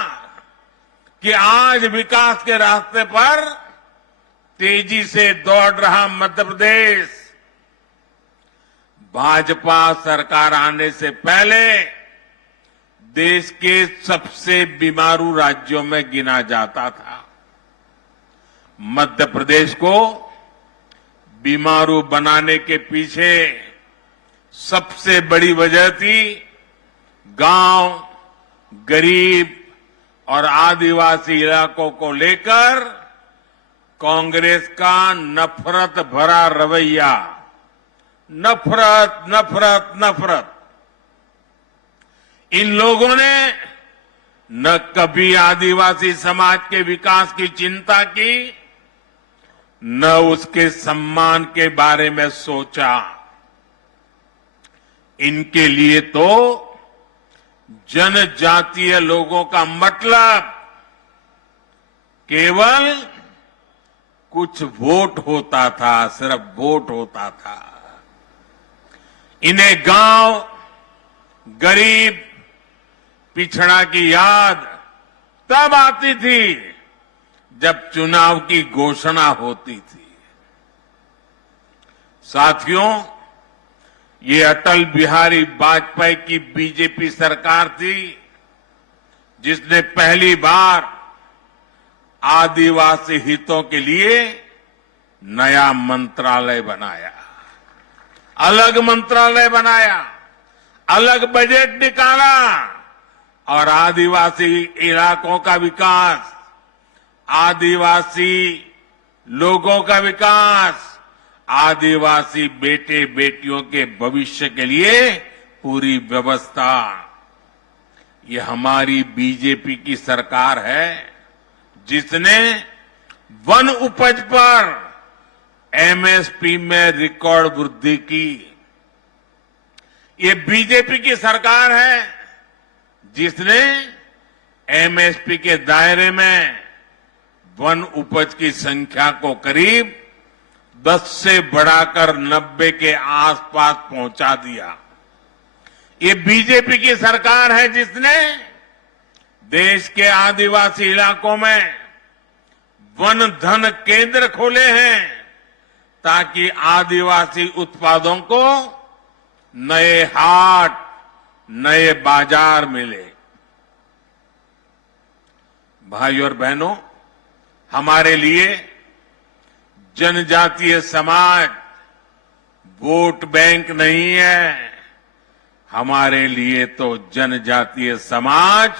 कि आज विकास के रास्ते पर तेजी से दौड़ रहा मध्य प्रदेश भाजपा सरकार आने से पहले देश के सबसे बीमारू राज्यों में गिना जाता था। मध्य प्रदेश को बीमारू बनाने के पीछे सबसे बड़ी वजह थी गांव, गरीब और आदिवासी इलाकों को लेकर कांग्रेस का नफरत भरा रवैया। नफरत, नफरत, नफरत। इन लोगों ने न कभी आदिवासी समाज के विकास की चिंता की, न उसके सम्मान के बारे में सोचा। इनके लिए तो जनजातीय लोगों का मतलब केवल कुछ वोट होता था, सिर्फ वोट होता था। इन्हें गांव, गरीब, पिछड़ा की याद तब आती थी जब चुनाव की घोषणा होती थी। साथियों, ये अटल बिहारी वाजपेयी की बीजेपी सरकार थी जिसने पहली बार आदिवासी हितों के लिए नया मंत्रालय बनाया, अलग मंत्रालय बनाया, अलग बजट निकाला और आदिवासी इलाकों का विकास, आदिवासी लोगों का विकास, आदिवासी बेटे बेटियों के भविष्य के लिए पूरी व्यवस्था। ये हमारी बीजेपी की सरकार है जिसने वन उपज पर एमएसपी में रिकॉर्ड वृद्धि की। ये बीजेपी की सरकार है जिसने एमएसपी के दायरे में वन उपज की संख्या को करीब 10 से बढ़ाकर 90 के आसपास पहुंचा दिया। ये बीजेपी की सरकार है जिसने देश के आदिवासी इलाकों में वन धन केंद्र खोले हैं ताकि आदिवासी उत्पादों को नए हाट, नए बाजार मिले। भाइयों और बहनों, हमारे लिए जनजातीय समाज वोट बैंक नहीं है, हमारे लिए तो जनजातीय समाज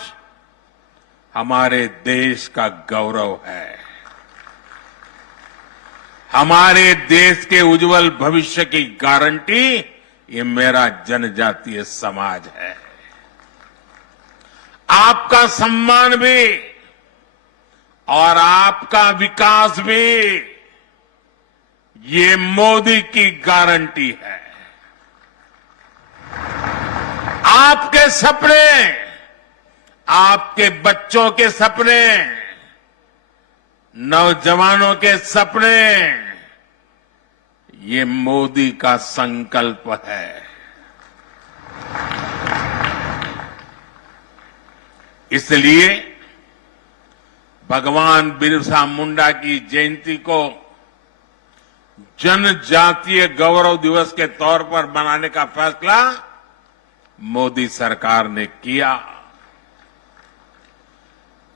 हमारे देश का गौरव है। हमारे देश के उज्जवल भविष्य की गारंटी ये मेरा जनजातीय समाज है। आपका सम्मान भी और आपका विकास भी ये मोदी की गारंटी है। आपके सपने, आपके बच्चों के सपने, नौजवानों के सपने, ये मोदी का संकल्प है। इसलिए भगवान बिरसा मुंडा की जयंती को जनजातीय गौरव दिवस के तौर पर मनाने का फैसला मोदी सरकार ने किया।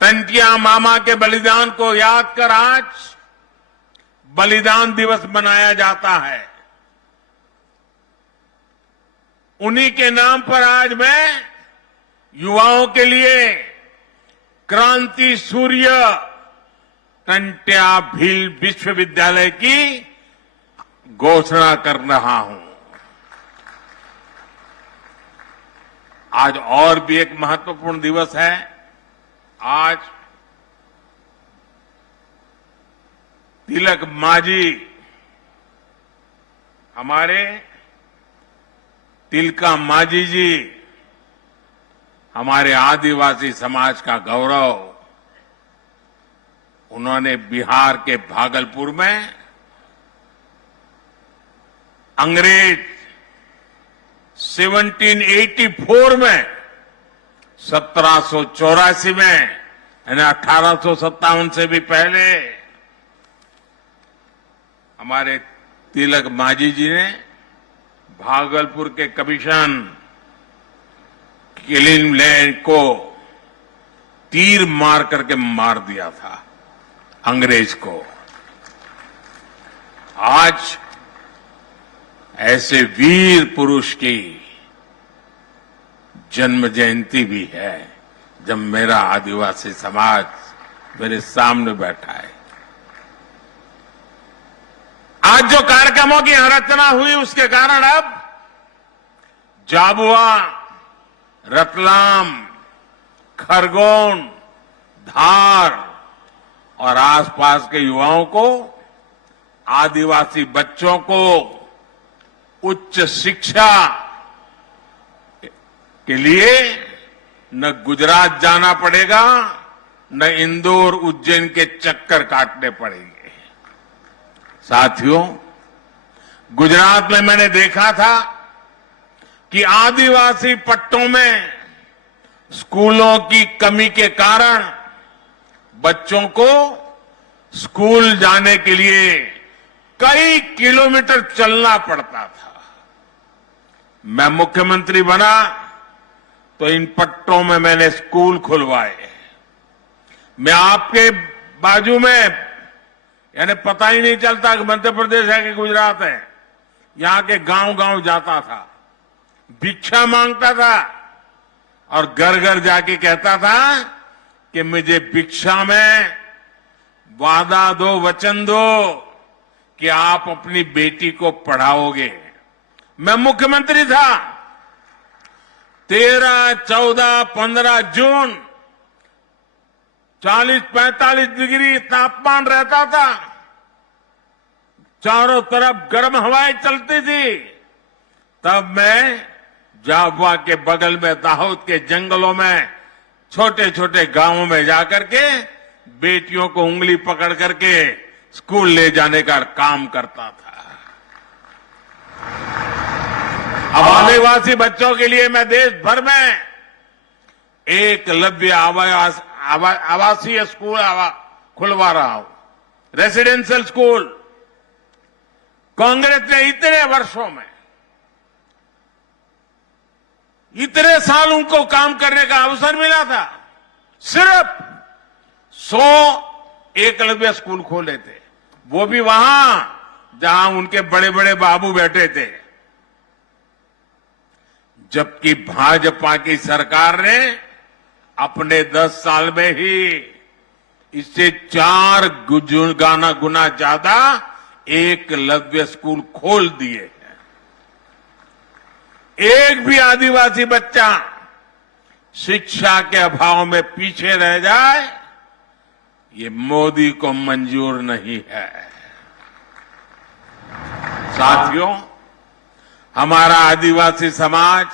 टंटिया मामा के बलिदान को याद कर आज बलिदान दिवस मनाया जाता है। उन्हीं के नाम पर आज मैं युवाओं के लिए क्रांति सूर्य टंट्या भील विश्वविद्यालय की घोषणा कर रहा हूं। आज और भी एक महत्वपूर्ण दिवस है। आज तिलक मांझी, हमारे तिलका मांझी जी, हमारे आदिवासी समाज का गौरव, उन्होंने बिहार के भागलपुर में अंग्रेज 1784 में 1784 में यानी 1857 से भी पहले हमारे तिलक मांझी जी ने भागलपुर के कमीशन किलिंगलैंड को तीर मार करके मार दिया था अंग्रेज को। आज ऐसे वीर पुरुष की जन्म जयंती भी है जब मेरा आदिवासी समाज मेरे सामने बैठा है। आज जो कार्यक्रमों की रचना हुई उसके कारण अब झाबुआ, रतलाम, खरगोन, धार और आसपास के युवाओं को, आदिवासी बच्चों को उच्च शिक्षा के लिए न गुजरात जाना पड़ेगा, न इंदौर, उज्जैन के चक्कर काटने पड़ेंगे। साथियों, गुजरात में मैंने देखा था कि आदिवासी पट्टों में स्कूलों की कमी के कारण बच्चों को स्कूल जाने के लिए कई किलोमीटर चलना पड़ता था। मैं मुख्यमंत्री बना तो इन पट्टों में मैंने स्कूल खुलवाए। मैं आपके बाजू में, यानी पता ही नहीं चलता कि मध्य प्रदेश है कि गुजरात है, यहां के गांव-गांव जाता था, भिक्षा मांगता था और घर घर जाके कहता था कि मुझे भिक्षा में वादा दो, वचन दो कि आप अपनी बेटी को पढ़ाओगे। मैं मुख्यमंत्री था। 13, 14, 15 जून 40-45 डिग्री तापमान रहता था, चारों तरफ गर्म हवाएं चलती थी। तब मैं झाबुआ के बगल में दाहोद के जंगलों में छोटे छोटे गांवों में जाकर के बेटियों को उंगली पकड़ करके स्कूल ले जाने का काम करता था। अब आदिवासी बच्चों के लिए मैं देश भर में एकलव्य आवासीय स्कूल खुलवा रहा हूं, रेसिडेंशियल स्कूल। कांग्रेस ने इतने वर्षों में, इतने साल उनको काम करने का अवसर मिला था, सिर्फ 100 एकलव्य स्कूल खोले थे, वो भी वहां जहां उनके बड़े बड़े बाबू बैठे थे। जबकि भाजपा की सरकार ने अपने 10 साल में ही इससे 4 गुना ज्यादा एकलव्य स्कूल खोल दिए हैं। एक भी आदिवासी बच्चा शिक्षा के अभाव में पीछे रह जाए, ये मोदी को मंजूर नहीं है। साथियों, हमारा आदिवासी समाज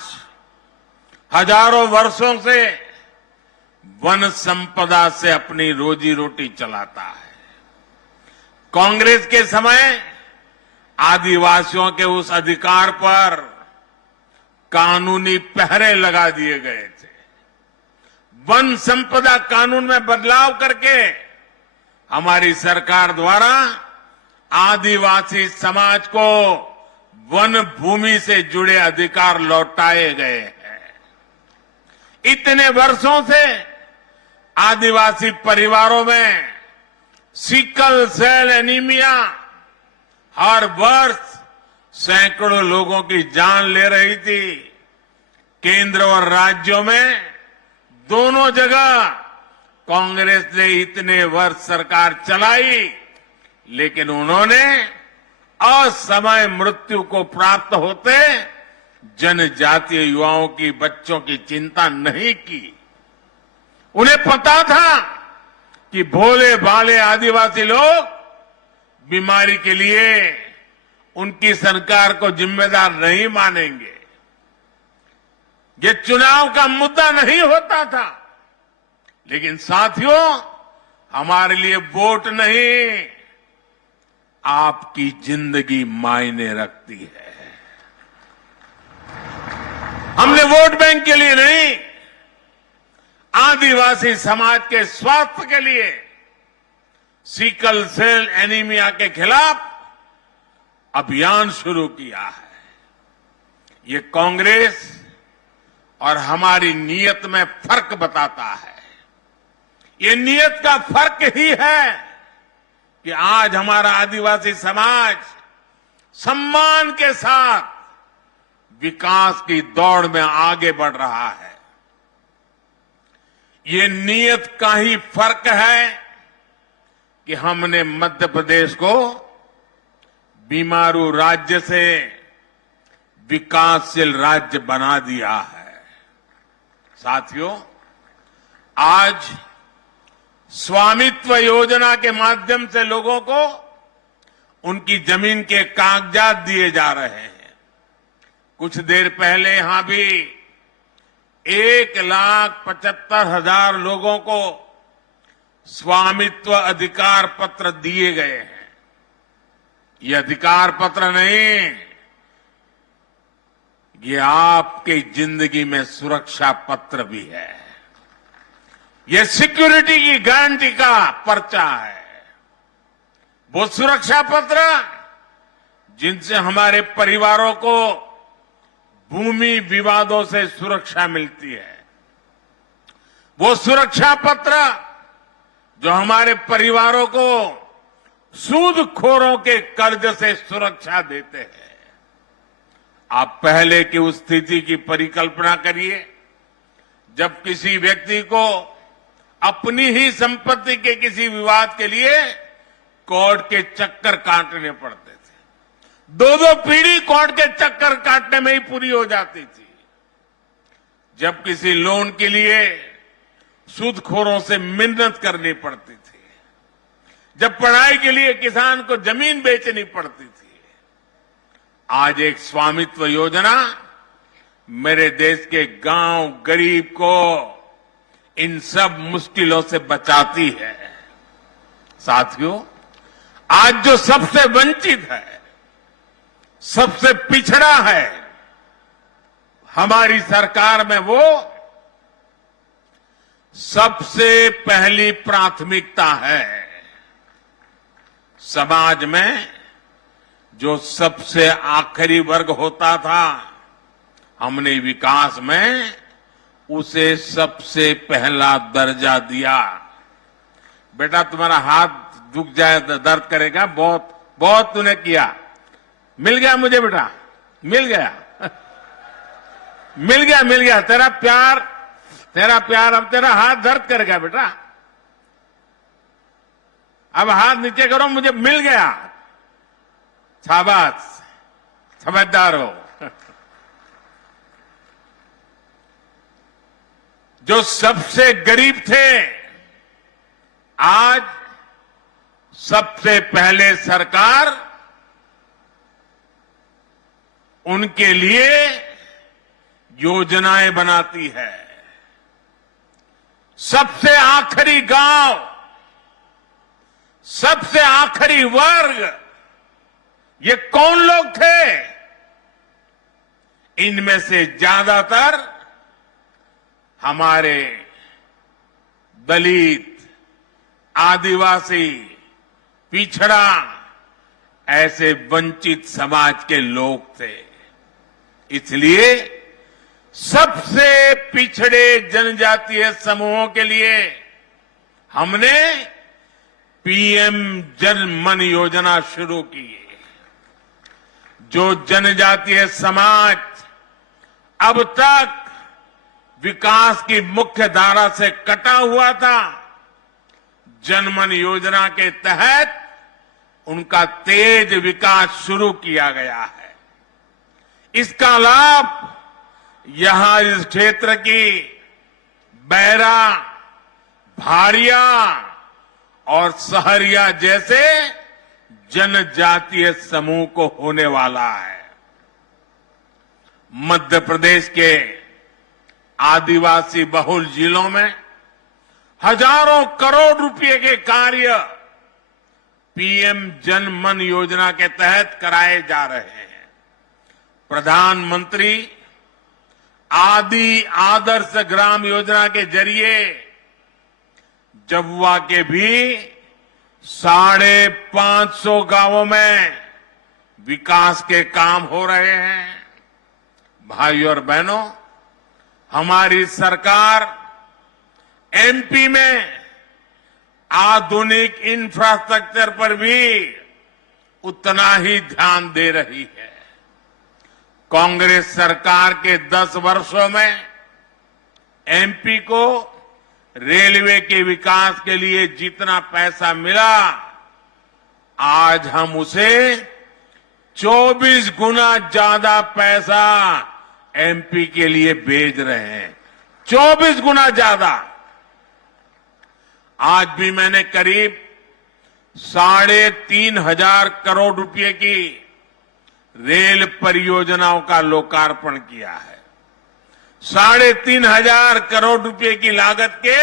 हजारों वर्षों से वन संपदा से अपनी रोजी रोटी चलाता है। कांग्रेस के समय आदिवासियों के उस अधिकार पर कानूनी पहरे लगा दिए गए थे। वन संपदा कानून में बदलाव करके हमारी सरकार द्वारा आदिवासी समाज को वन भूमि से जुड़े अधिकार लौटाए गए हैं। इतने वर्षों से आदिवासी परिवारों में सिकल सेल एनीमिया हर वर्ष सैकड़ों लोगों की जान ले रही थी। केंद्र और राज्यों में दोनों जगह कांग्रेस ने इतने वर्ष सरकार चलाई, लेकिन उन्होंने असमय मृत्यु को प्राप्त होते जनजातीय युवाओं की, बच्चों की चिंता नहीं की। उन्हें पता था कि भोले भाले आदिवासी लोग बीमारी के लिए उनकी सरकार को जिम्मेदार नहीं मानेंगे। ये चुनाव का मुद्दा नहीं होता था, लेकिन साथियों, हमारे लिए वोट नहीं, आपकी जिंदगी मायने रखती है। हमने वोट बैंक के लिए नहीं, आदिवासी समाज के स्वास्थ्य के लिए सिकल सेल एनीमिया के खिलाफ अभियान शुरू किया है। ये कांग्रेस और हमारी नीयत में फर्क बताता है। ये नीयत का फर्क ही है कि आज हमारा आदिवासी समाज सम्मान के साथ विकास की दौड़ में आगे बढ़ रहा है। ये नीयत का ही फर्क है कि हमने मध्य प्रदेश को बीमारू राज्य से विकासशील राज्य बना दिया है। साथियों, आज स्वामित्व योजना के माध्यम से लोगों को उनकी जमीन के कागजात दिए जा रहे हैं। कुछ देर पहले यहां भी 1,75,000 लोगों को स्वामित्व अधिकार पत्र दिए गए हैं। ये अधिकार पत्र नहीं, ये आपकी जिंदगी में सुरक्षा पत्र भी है। ये सिक्योरिटी की गारंटी का पर्चा है। वो सुरक्षा पत्र जिनसे हमारे परिवारों को भूमि विवादों से सुरक्षा मिलती है। वो सुरक्षा पत्र जो हमारे परिवारों को सूदखोरों के कर्ज से सुरक्षा देते हैं। आप पहले की उस स्थिति की परिकल्पना करिए जब किसी व्यक्ति को अपनी ही संपत्ति के किसी विवाद के लिए कोर्ट के चक्कर काटने पड़ते थे। 2-2 पीढ़ी कोर्ट के चक्कर काटने में ही पूरी हो जाती थी। जब किसी लोन के लिए सूदखोरों से मिन्नत करनी पड़ती थी, जब पढ़ाई के लिए किसान को जमीन बेचनी पड़ती थी, आज एक स्वामित्व योजना मेरे देश के गांव गरीब को इन सब मुश्किलों से बचाती है। साथियों, आज जो सबसे वंचित है, सबसे पिछड़ा है, हमारी सरकार में वो सबसे पहली प्राथमिकता है। समाज में जो सबसे आखिरी वर्ग होता था, हमने विकास में उसे सबसे पहला दर्जा दिया। बेटा, तुम्हारा हाथ दुख जाए, दर्द करेगा, बहुत बहुत तूने किया। मिल गया मुझे बेटा, मिल गया मिल गया तेरा प्यार अब तेरा हाथ दर्द करेगा बेटा। अब हाथ नीचे करो, मुझे मिल गया। शाबाश, समझदार हो। जो सबसे गरीब थे, आज सबसे पहले सरकार उनके लिए योजनाएं बनाती है। सबसे आखिरी गांव, सबसे आखिरी वर्ग, ये कौन लोग थे? इनमें से ज्यादातर हमारे दलित, आदिवासी, पिछड़ा, ऐसे वंचित समाज के लोग थे। इसलिए सबसे पिछड़े जनजातीय समूहों के लिए हमने पीएम जन मन योजना शुरू की। जो जनजातीय समाज अब तक विकास की मुख्य धारा से कटा हुआ था, जनमन योजना के तहत उनका तेज विकास शुरू किया गया है। इसका लाभ यहां इस क्षेत्र की बैरा, भारिया और सहरिया जैसे जनजातीय समूह को होने वाला है। मध्य प्रदेश के आदिवासी बहुल जिलों में हजारों करोड़ रुपए के कार्य पीएम जन मन योजना के तहत कराए जा रहे हैं। प्रधानमंत्री आदि आदर्श ग्राम योजना के जरिए जबुआ के भी 550 गांवों में विकास के काम हो रहे हैं। भाइयों और बहनों, हमारी सरकार एमपी में आधुनिक इंफ्रास्ट्रक्चर पर भी उतना ही ध्यान दे रही है। कांग्रेस सरकार के 10 वर्षों में एमपी को रेलवे के विकास के लिए जितना पैसा मिला, आज हम उसे 24 गुना ज्यादा पैसा एमपी के लिए भेज रहे हैं। 24 गुना ज्यादा। आज भी मैंने करीब 3,500 करोड़ रुपए की रेल परियोजनाओं का लोकार्पण किया है। 3,500 करोड़ रुपए की लागत के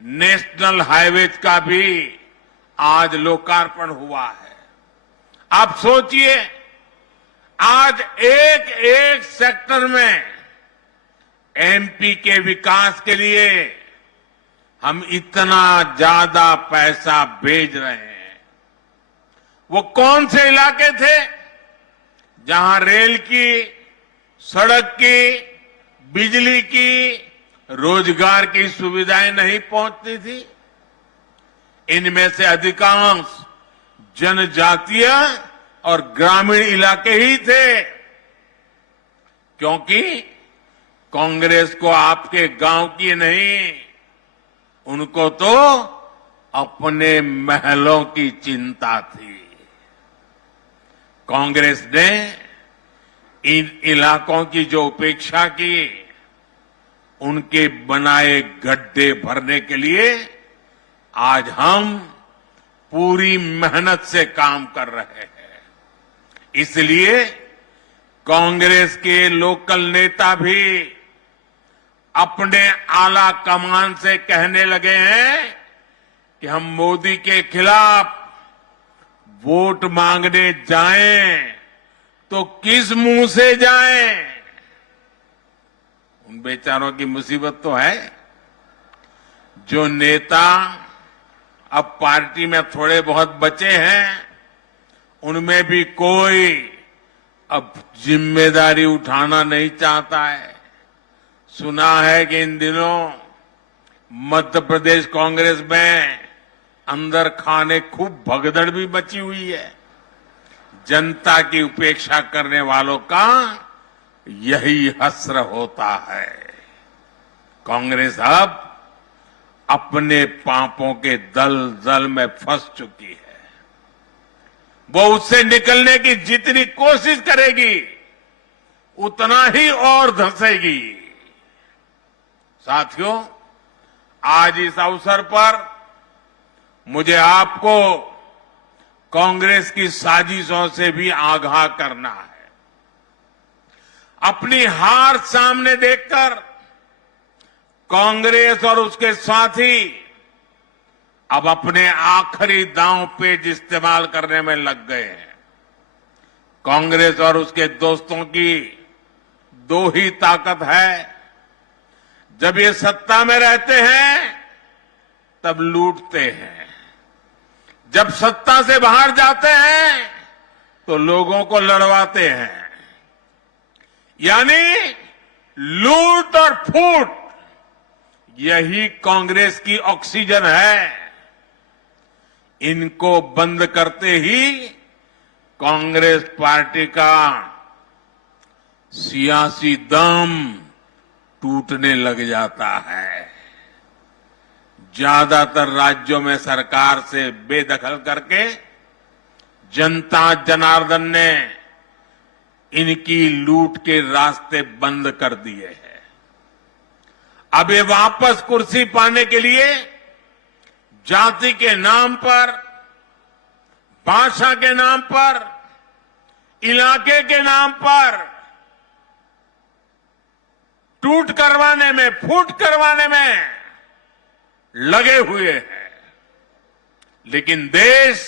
नेशनल हाईवेज का भी आज लोकार्पण हुआ है। आप सोचिए, आज एक एक सेक्टर में एमपी के विकास के लिए हम इतना ज्यादा पैसा भेज रहे हैं। वो कौन से इलाके थे जहां रेल की, सड़क की, बिजली की, रोजगार की सुविधाएं नहीं पहुंचती थी? इनमें से अधिकांश जनजातीय और ग्रामीण इलाके ही थे, क्योंकि कांग्रेस को आपके गांव की नहीं, उनको तो अपने महलों की चिंता थी। कांग्रेस ने इन इलाकों की जो उपेक्षा की, उनके बनाए गड्ढे भरने के लिए आज हम पूरी मेहनत से काम कर रहे हैं। इसलिए कांग्रेस के लोकल नेता भी अपने आला कमान से कहने लगे हैं कि हम मोदी के खिलाफ वोट मांगने जाएं तो किस मुंह से जाएं। उन बेचारों की मुसीबत तो है जो नेता अब पार्टी में थोड़े बहुत बचे हैं, उनमें भी कोई अब जिम्मेदारी उठाना नहीं चाहता है। सुना है कि इन दिनों मध्य प्रदेश कांग्रेस में अंदर खाने खूब भगदड़ भी मची हुई है। जनता की उपेक्षा करने वालों का यही हश्र होता है। कांग्रेस अब अपने पापों के दलदल में फंस चुकी है। वो उससे निकलने की जितनी कोशिश करेगी उतना ही और धंसेगी। साथियों, आज इस अवसर पर मुझे आपको कांग्रेस की साजिशों से भी आगाह करना है। अपनी हार सामने देखकर कांग्रेस और उसके साथी अब अपने आखिरी दांव पेच इस्तेमाल करने में लग गए हैं। कांग्रेस और उसके दोस्तों की दो ही ताकत है। जब ये सत्ता में रहते हैं तब लूटते हैं, जब सत्ता से बाहर जाते हैं तो लोगों को लड़वाते हैं। यानी लूट और फूट यही कांग्रेस की ऑक्सीजन है। इनको बंद करते ही कांग्रेस पार्टी का सियासी दम टूटने लग जाता है। ज्यादातर राज्यों में सरकार से बेदखल करके जनता जनार्दन ने इनकी लूट के रास्ते बंद कर दिए हैं। अब ये वापस कुर्सी पाने के लिए जाति के नाम पर, भाषा के नाम पर, इलाके के नाम पर टूट करवाने में, फूट करवाने में लगे हुए हैं। लेकिन देश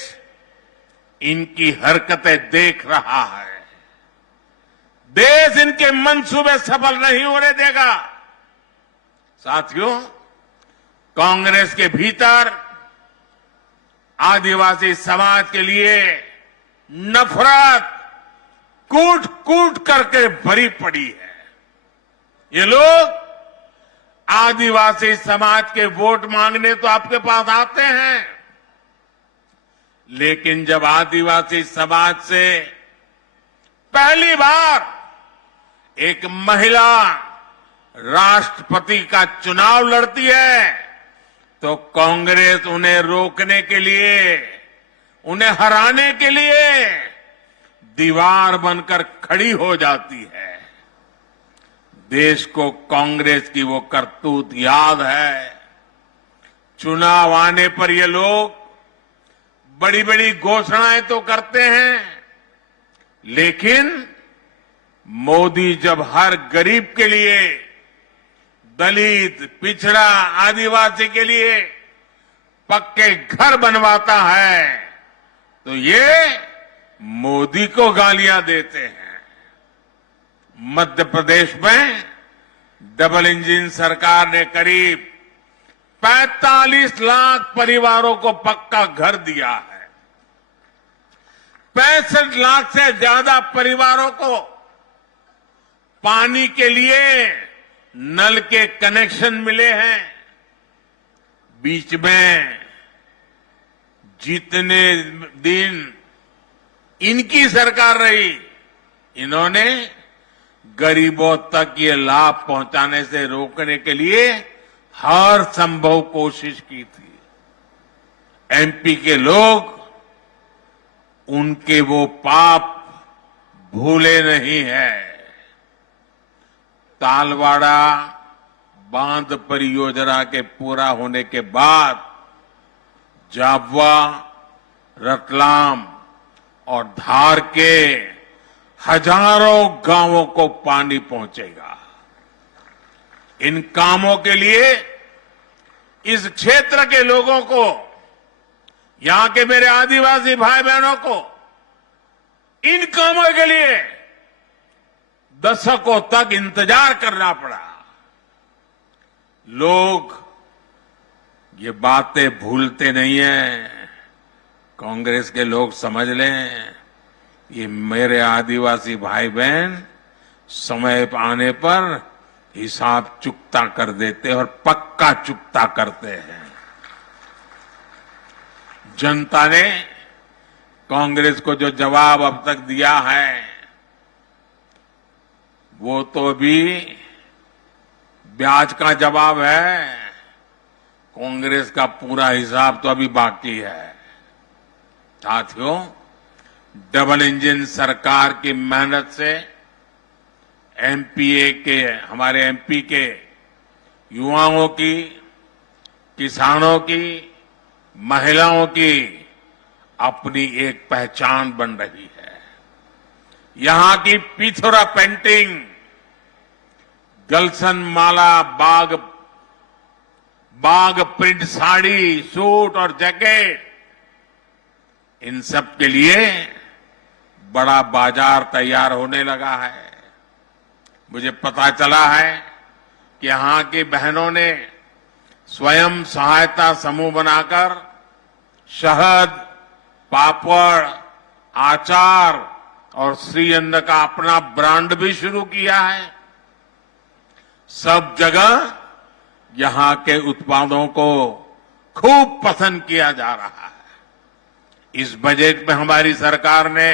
इनकी हरकतें देख रहा है। देश इनके मंसूबे सफल नहीं होने देगा। साथियों, कांग्रेस के भीतर आदिवासी समाज के लिए नफरत कूट कूट करके भरी पड़ी है। ये लोग आदिवासी समाज के वोट मांगने तो आपके पास आते हैं, लेकिन जब आदिवासी समाज से पहली बार एक महिला राष्ट्रपति का चुनाव लड़ती है तो कांग्रेस उन्हें रोकने के लिए, उन्हें हराने के लिए दीवार बनकर खड़ी हो जाती है। देश को कांग्रेस की वो करतूत याद है। चुनाव आने पर ये लोग बड़ी बड़ी घोषणाएं तो करते हैं, लेकिन मोदी जब हर गरीब के लिए, दलित, पिछड़ा, आदिवासी के लिए पक्के घर बनवाता है तो ये मोदी को गालियां देते हैं। मध्य प्रदेश में डबल इंजन सरकार ने करीब 45 लाख परिवारों को पक्का घर दिया है। 65 लाख से ज्यादा परिवारों को पानी के लिए नल के कनेक्शन मिले हैं। बीच में जितने दिन इनकी सरकार रही, इन्होंने गरीबों तक ये लाभ पहुंचाने से रोकने के लिए हर संभव कोशिश की थी। एमपी के लोग उनके वो पाप भूले नहीं है। तालवाड़ा बांध परियोजना के पूरा होने के बाद झाबुआ, रतलाम और धार के हजारों गांवों को पानी पहुंचेगा। इन कामों के लिए इस क्षेत्र के लोगों को, यहां के मेरे आदिवासी भाई बहनों को इन कामों के लिए दशकों तक इंतजार करना पड़ा। लोग ये बातें भूलते नहीं हैं। कांग्रेस के लोग समझ लें, ये मेरे आदिवासी भाई बहन समय आने पर हिसाब चुकता कर देते और पक्का चुकता करते हैं। जनता ने कांग्रेस को जो जवाब अब तक दिया है वो तो अभी ब्याज का जवाब है। कांग्रेस का पूरा हिसाब तो अभी बाकी है। साथियों, डबल इंजन सरकार की मेहनत से एमपीए के, हमारे एमपी के युवाओं की, किसानों की, महिलाओं की अपनी एक पहचान बन रही है। यहां की पिथौरा पेंटिंग, गलसन माला, बाग प्रिंट साड़ी, सूट और जैकेट, इन सब के लिए बड़ा बाजार तैयार होने लगा है। मुझे पता चला है कि यहां की बहनों ने स्वयं सहायता समूह बनाकर शहद, पापड़, आचार और श्रीअन्न का अपना ब्रांड भी शुरू किया है। सब जगह यहां के उत्पादों को खूब पसंद किया जा रहा है। इस बजट में हमारी सरकार ने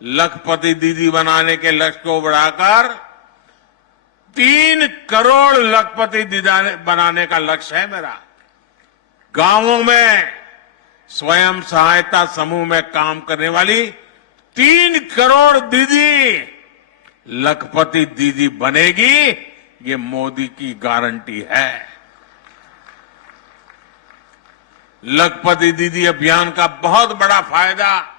लखपति दीदी बनाने के लक्ष्य को बढ़ाकर 3 करोड़ लखपति दीदी बनाने का लक्ष्य है मेरा। गांवों में स्वयं सहायता समूह में काम करने वाली 3 करोड़ दीदी लखपति दीदी बनेगी, ये मोदी की गारंटी है। लखपति दीदी अभियान का बहुत बड़ा फायदा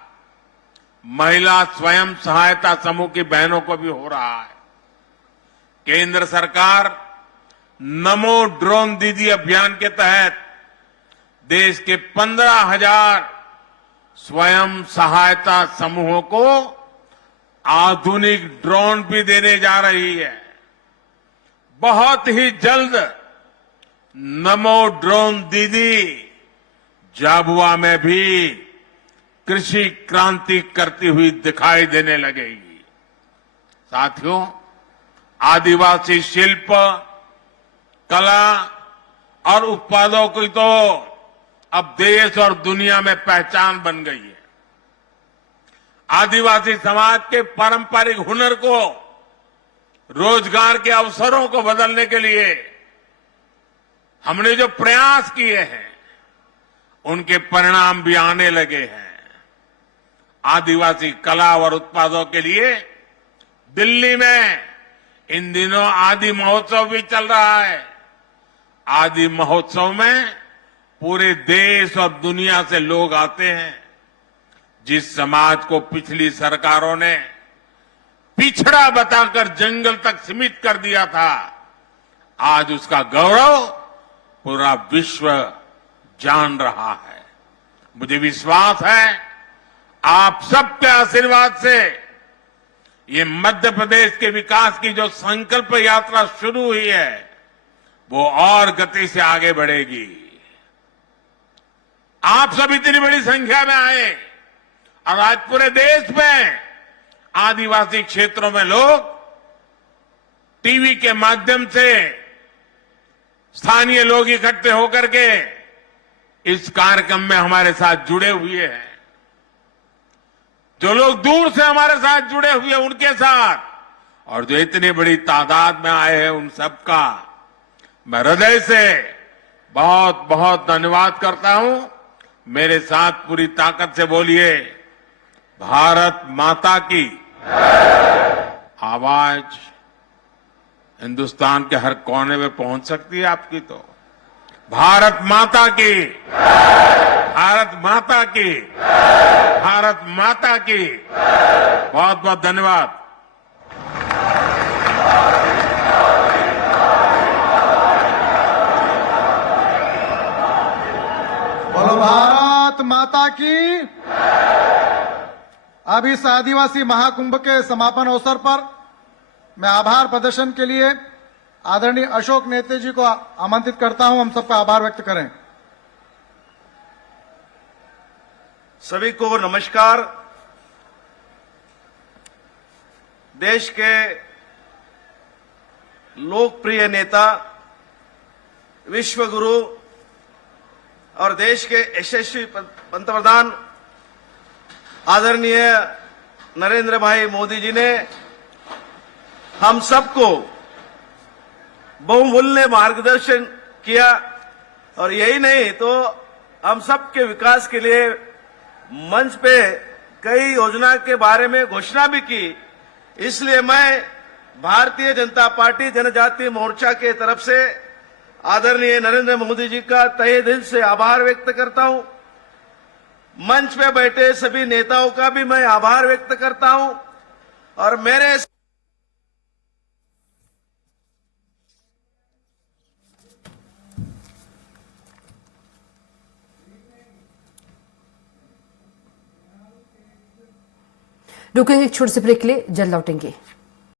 महिला स्वयं सहायता समूह की बहनों को भी हो रहा है। केंद्र सरकार नमो ड्रोन दीदी अभियान के तहत देश के 15,000 स्वयं सहायता समूहों को आधुनिक ड्रोन भी देने जा रही है। बहुत ही जल्द नमो ड्रोन दीदी झाबुआ में भी कृषि क्रांति करती हुई दिखाई देने लगेगी। साथियों, आदिवासी शिल्प, कला और उत्पादों की तो अब देश और दुनिया में पहचान बन गई है। आदिवासी समाज के पारंपरिक हुनर को रोजगार के अवसरों को बदलने के लिए हमने जो प्रयास किए हैं उनके परिणाम भी आने लगे हैं। आदिवासी कला और उत्पादों के लिए दिल्ली में इन दिनों आदि महोत्सव भी चल रहा है। आदि महोत्सव में पूरे देश और दुनिया से लोग आते हैं। जिस समाज को पिछली सरकारों ने पिछड़ा बताकर जंगल तक सीमित कर दिया था, आज उसका गौरव पूरा विश्व जान रहा है। मुझे विश्वास है आप सबके आशीर्वाद से ये मध्य प्रदेश के विकास की जो संकल्प यात्रा शुरू हुई है वो और गति से आगे बढ़ेगी। आप सब इतनी बड़ी संख्या में आए और आज पूरे देश में आदिवासी क्षेत्रों में लोग टीवी के माध्यम से स्थानीय लोग इकट्ठे होकर के इस कार्यक्रम में हमारे साथ जुड़े हुए हैं। जो लोग दूर से हमारे साथ जुड़े हुए हैं उनके साथ, और जो इतनी बड़ी तादाद में आए हैं उन सबका मैं हृदय से बहुत बहुत धन्यवाद करता हूं। मेरे साथ पूरी ताकत से बोलिए, भारत माता की आवाज हिंदुस्तान के हर कोने में पहुंच सकती है आपकी। तो भारत माता की, भारत भारत माता की, भारत माता की। बहुत बहुत धन्यवाद। बोलो भारत माता की। अब इस आदिवासी महाकुंभ के समापन अवसर पर मैं आभार प्रदर्शन के लिए आदरणीय अशोक नेते जी को आमंत्रित करता हूं। हम सबका आभार व्यक्त करें। सभी को नमस्कार। देश के लोकप्रिय नेता, विश्व गुरु और देश के यशस्वी पंतप्रधान आदरणीय नरेंद्र भाई मोदी जी ने हम सबको बहुमूल्य मार्गदर्शन किया और यही नहीं तो हम सबके विकास के लिए मंच पे कई योजना के बारे में घोषणा भी की। इसलिए मैं भारतीय जनता पार्टी जनजातीय मोर्चा के तरफ से आदरणीय नरेंद्र मोदी जी का तहे दिल से आभार व्यक्त करता हूं। मंच पे बैठे सभी नेताओं का भी मैं आभार व्यक्त करता हूं और मेरे रुकेंगे एक छोटे से ब्रेक के लिए, जल्द लौटेंगे।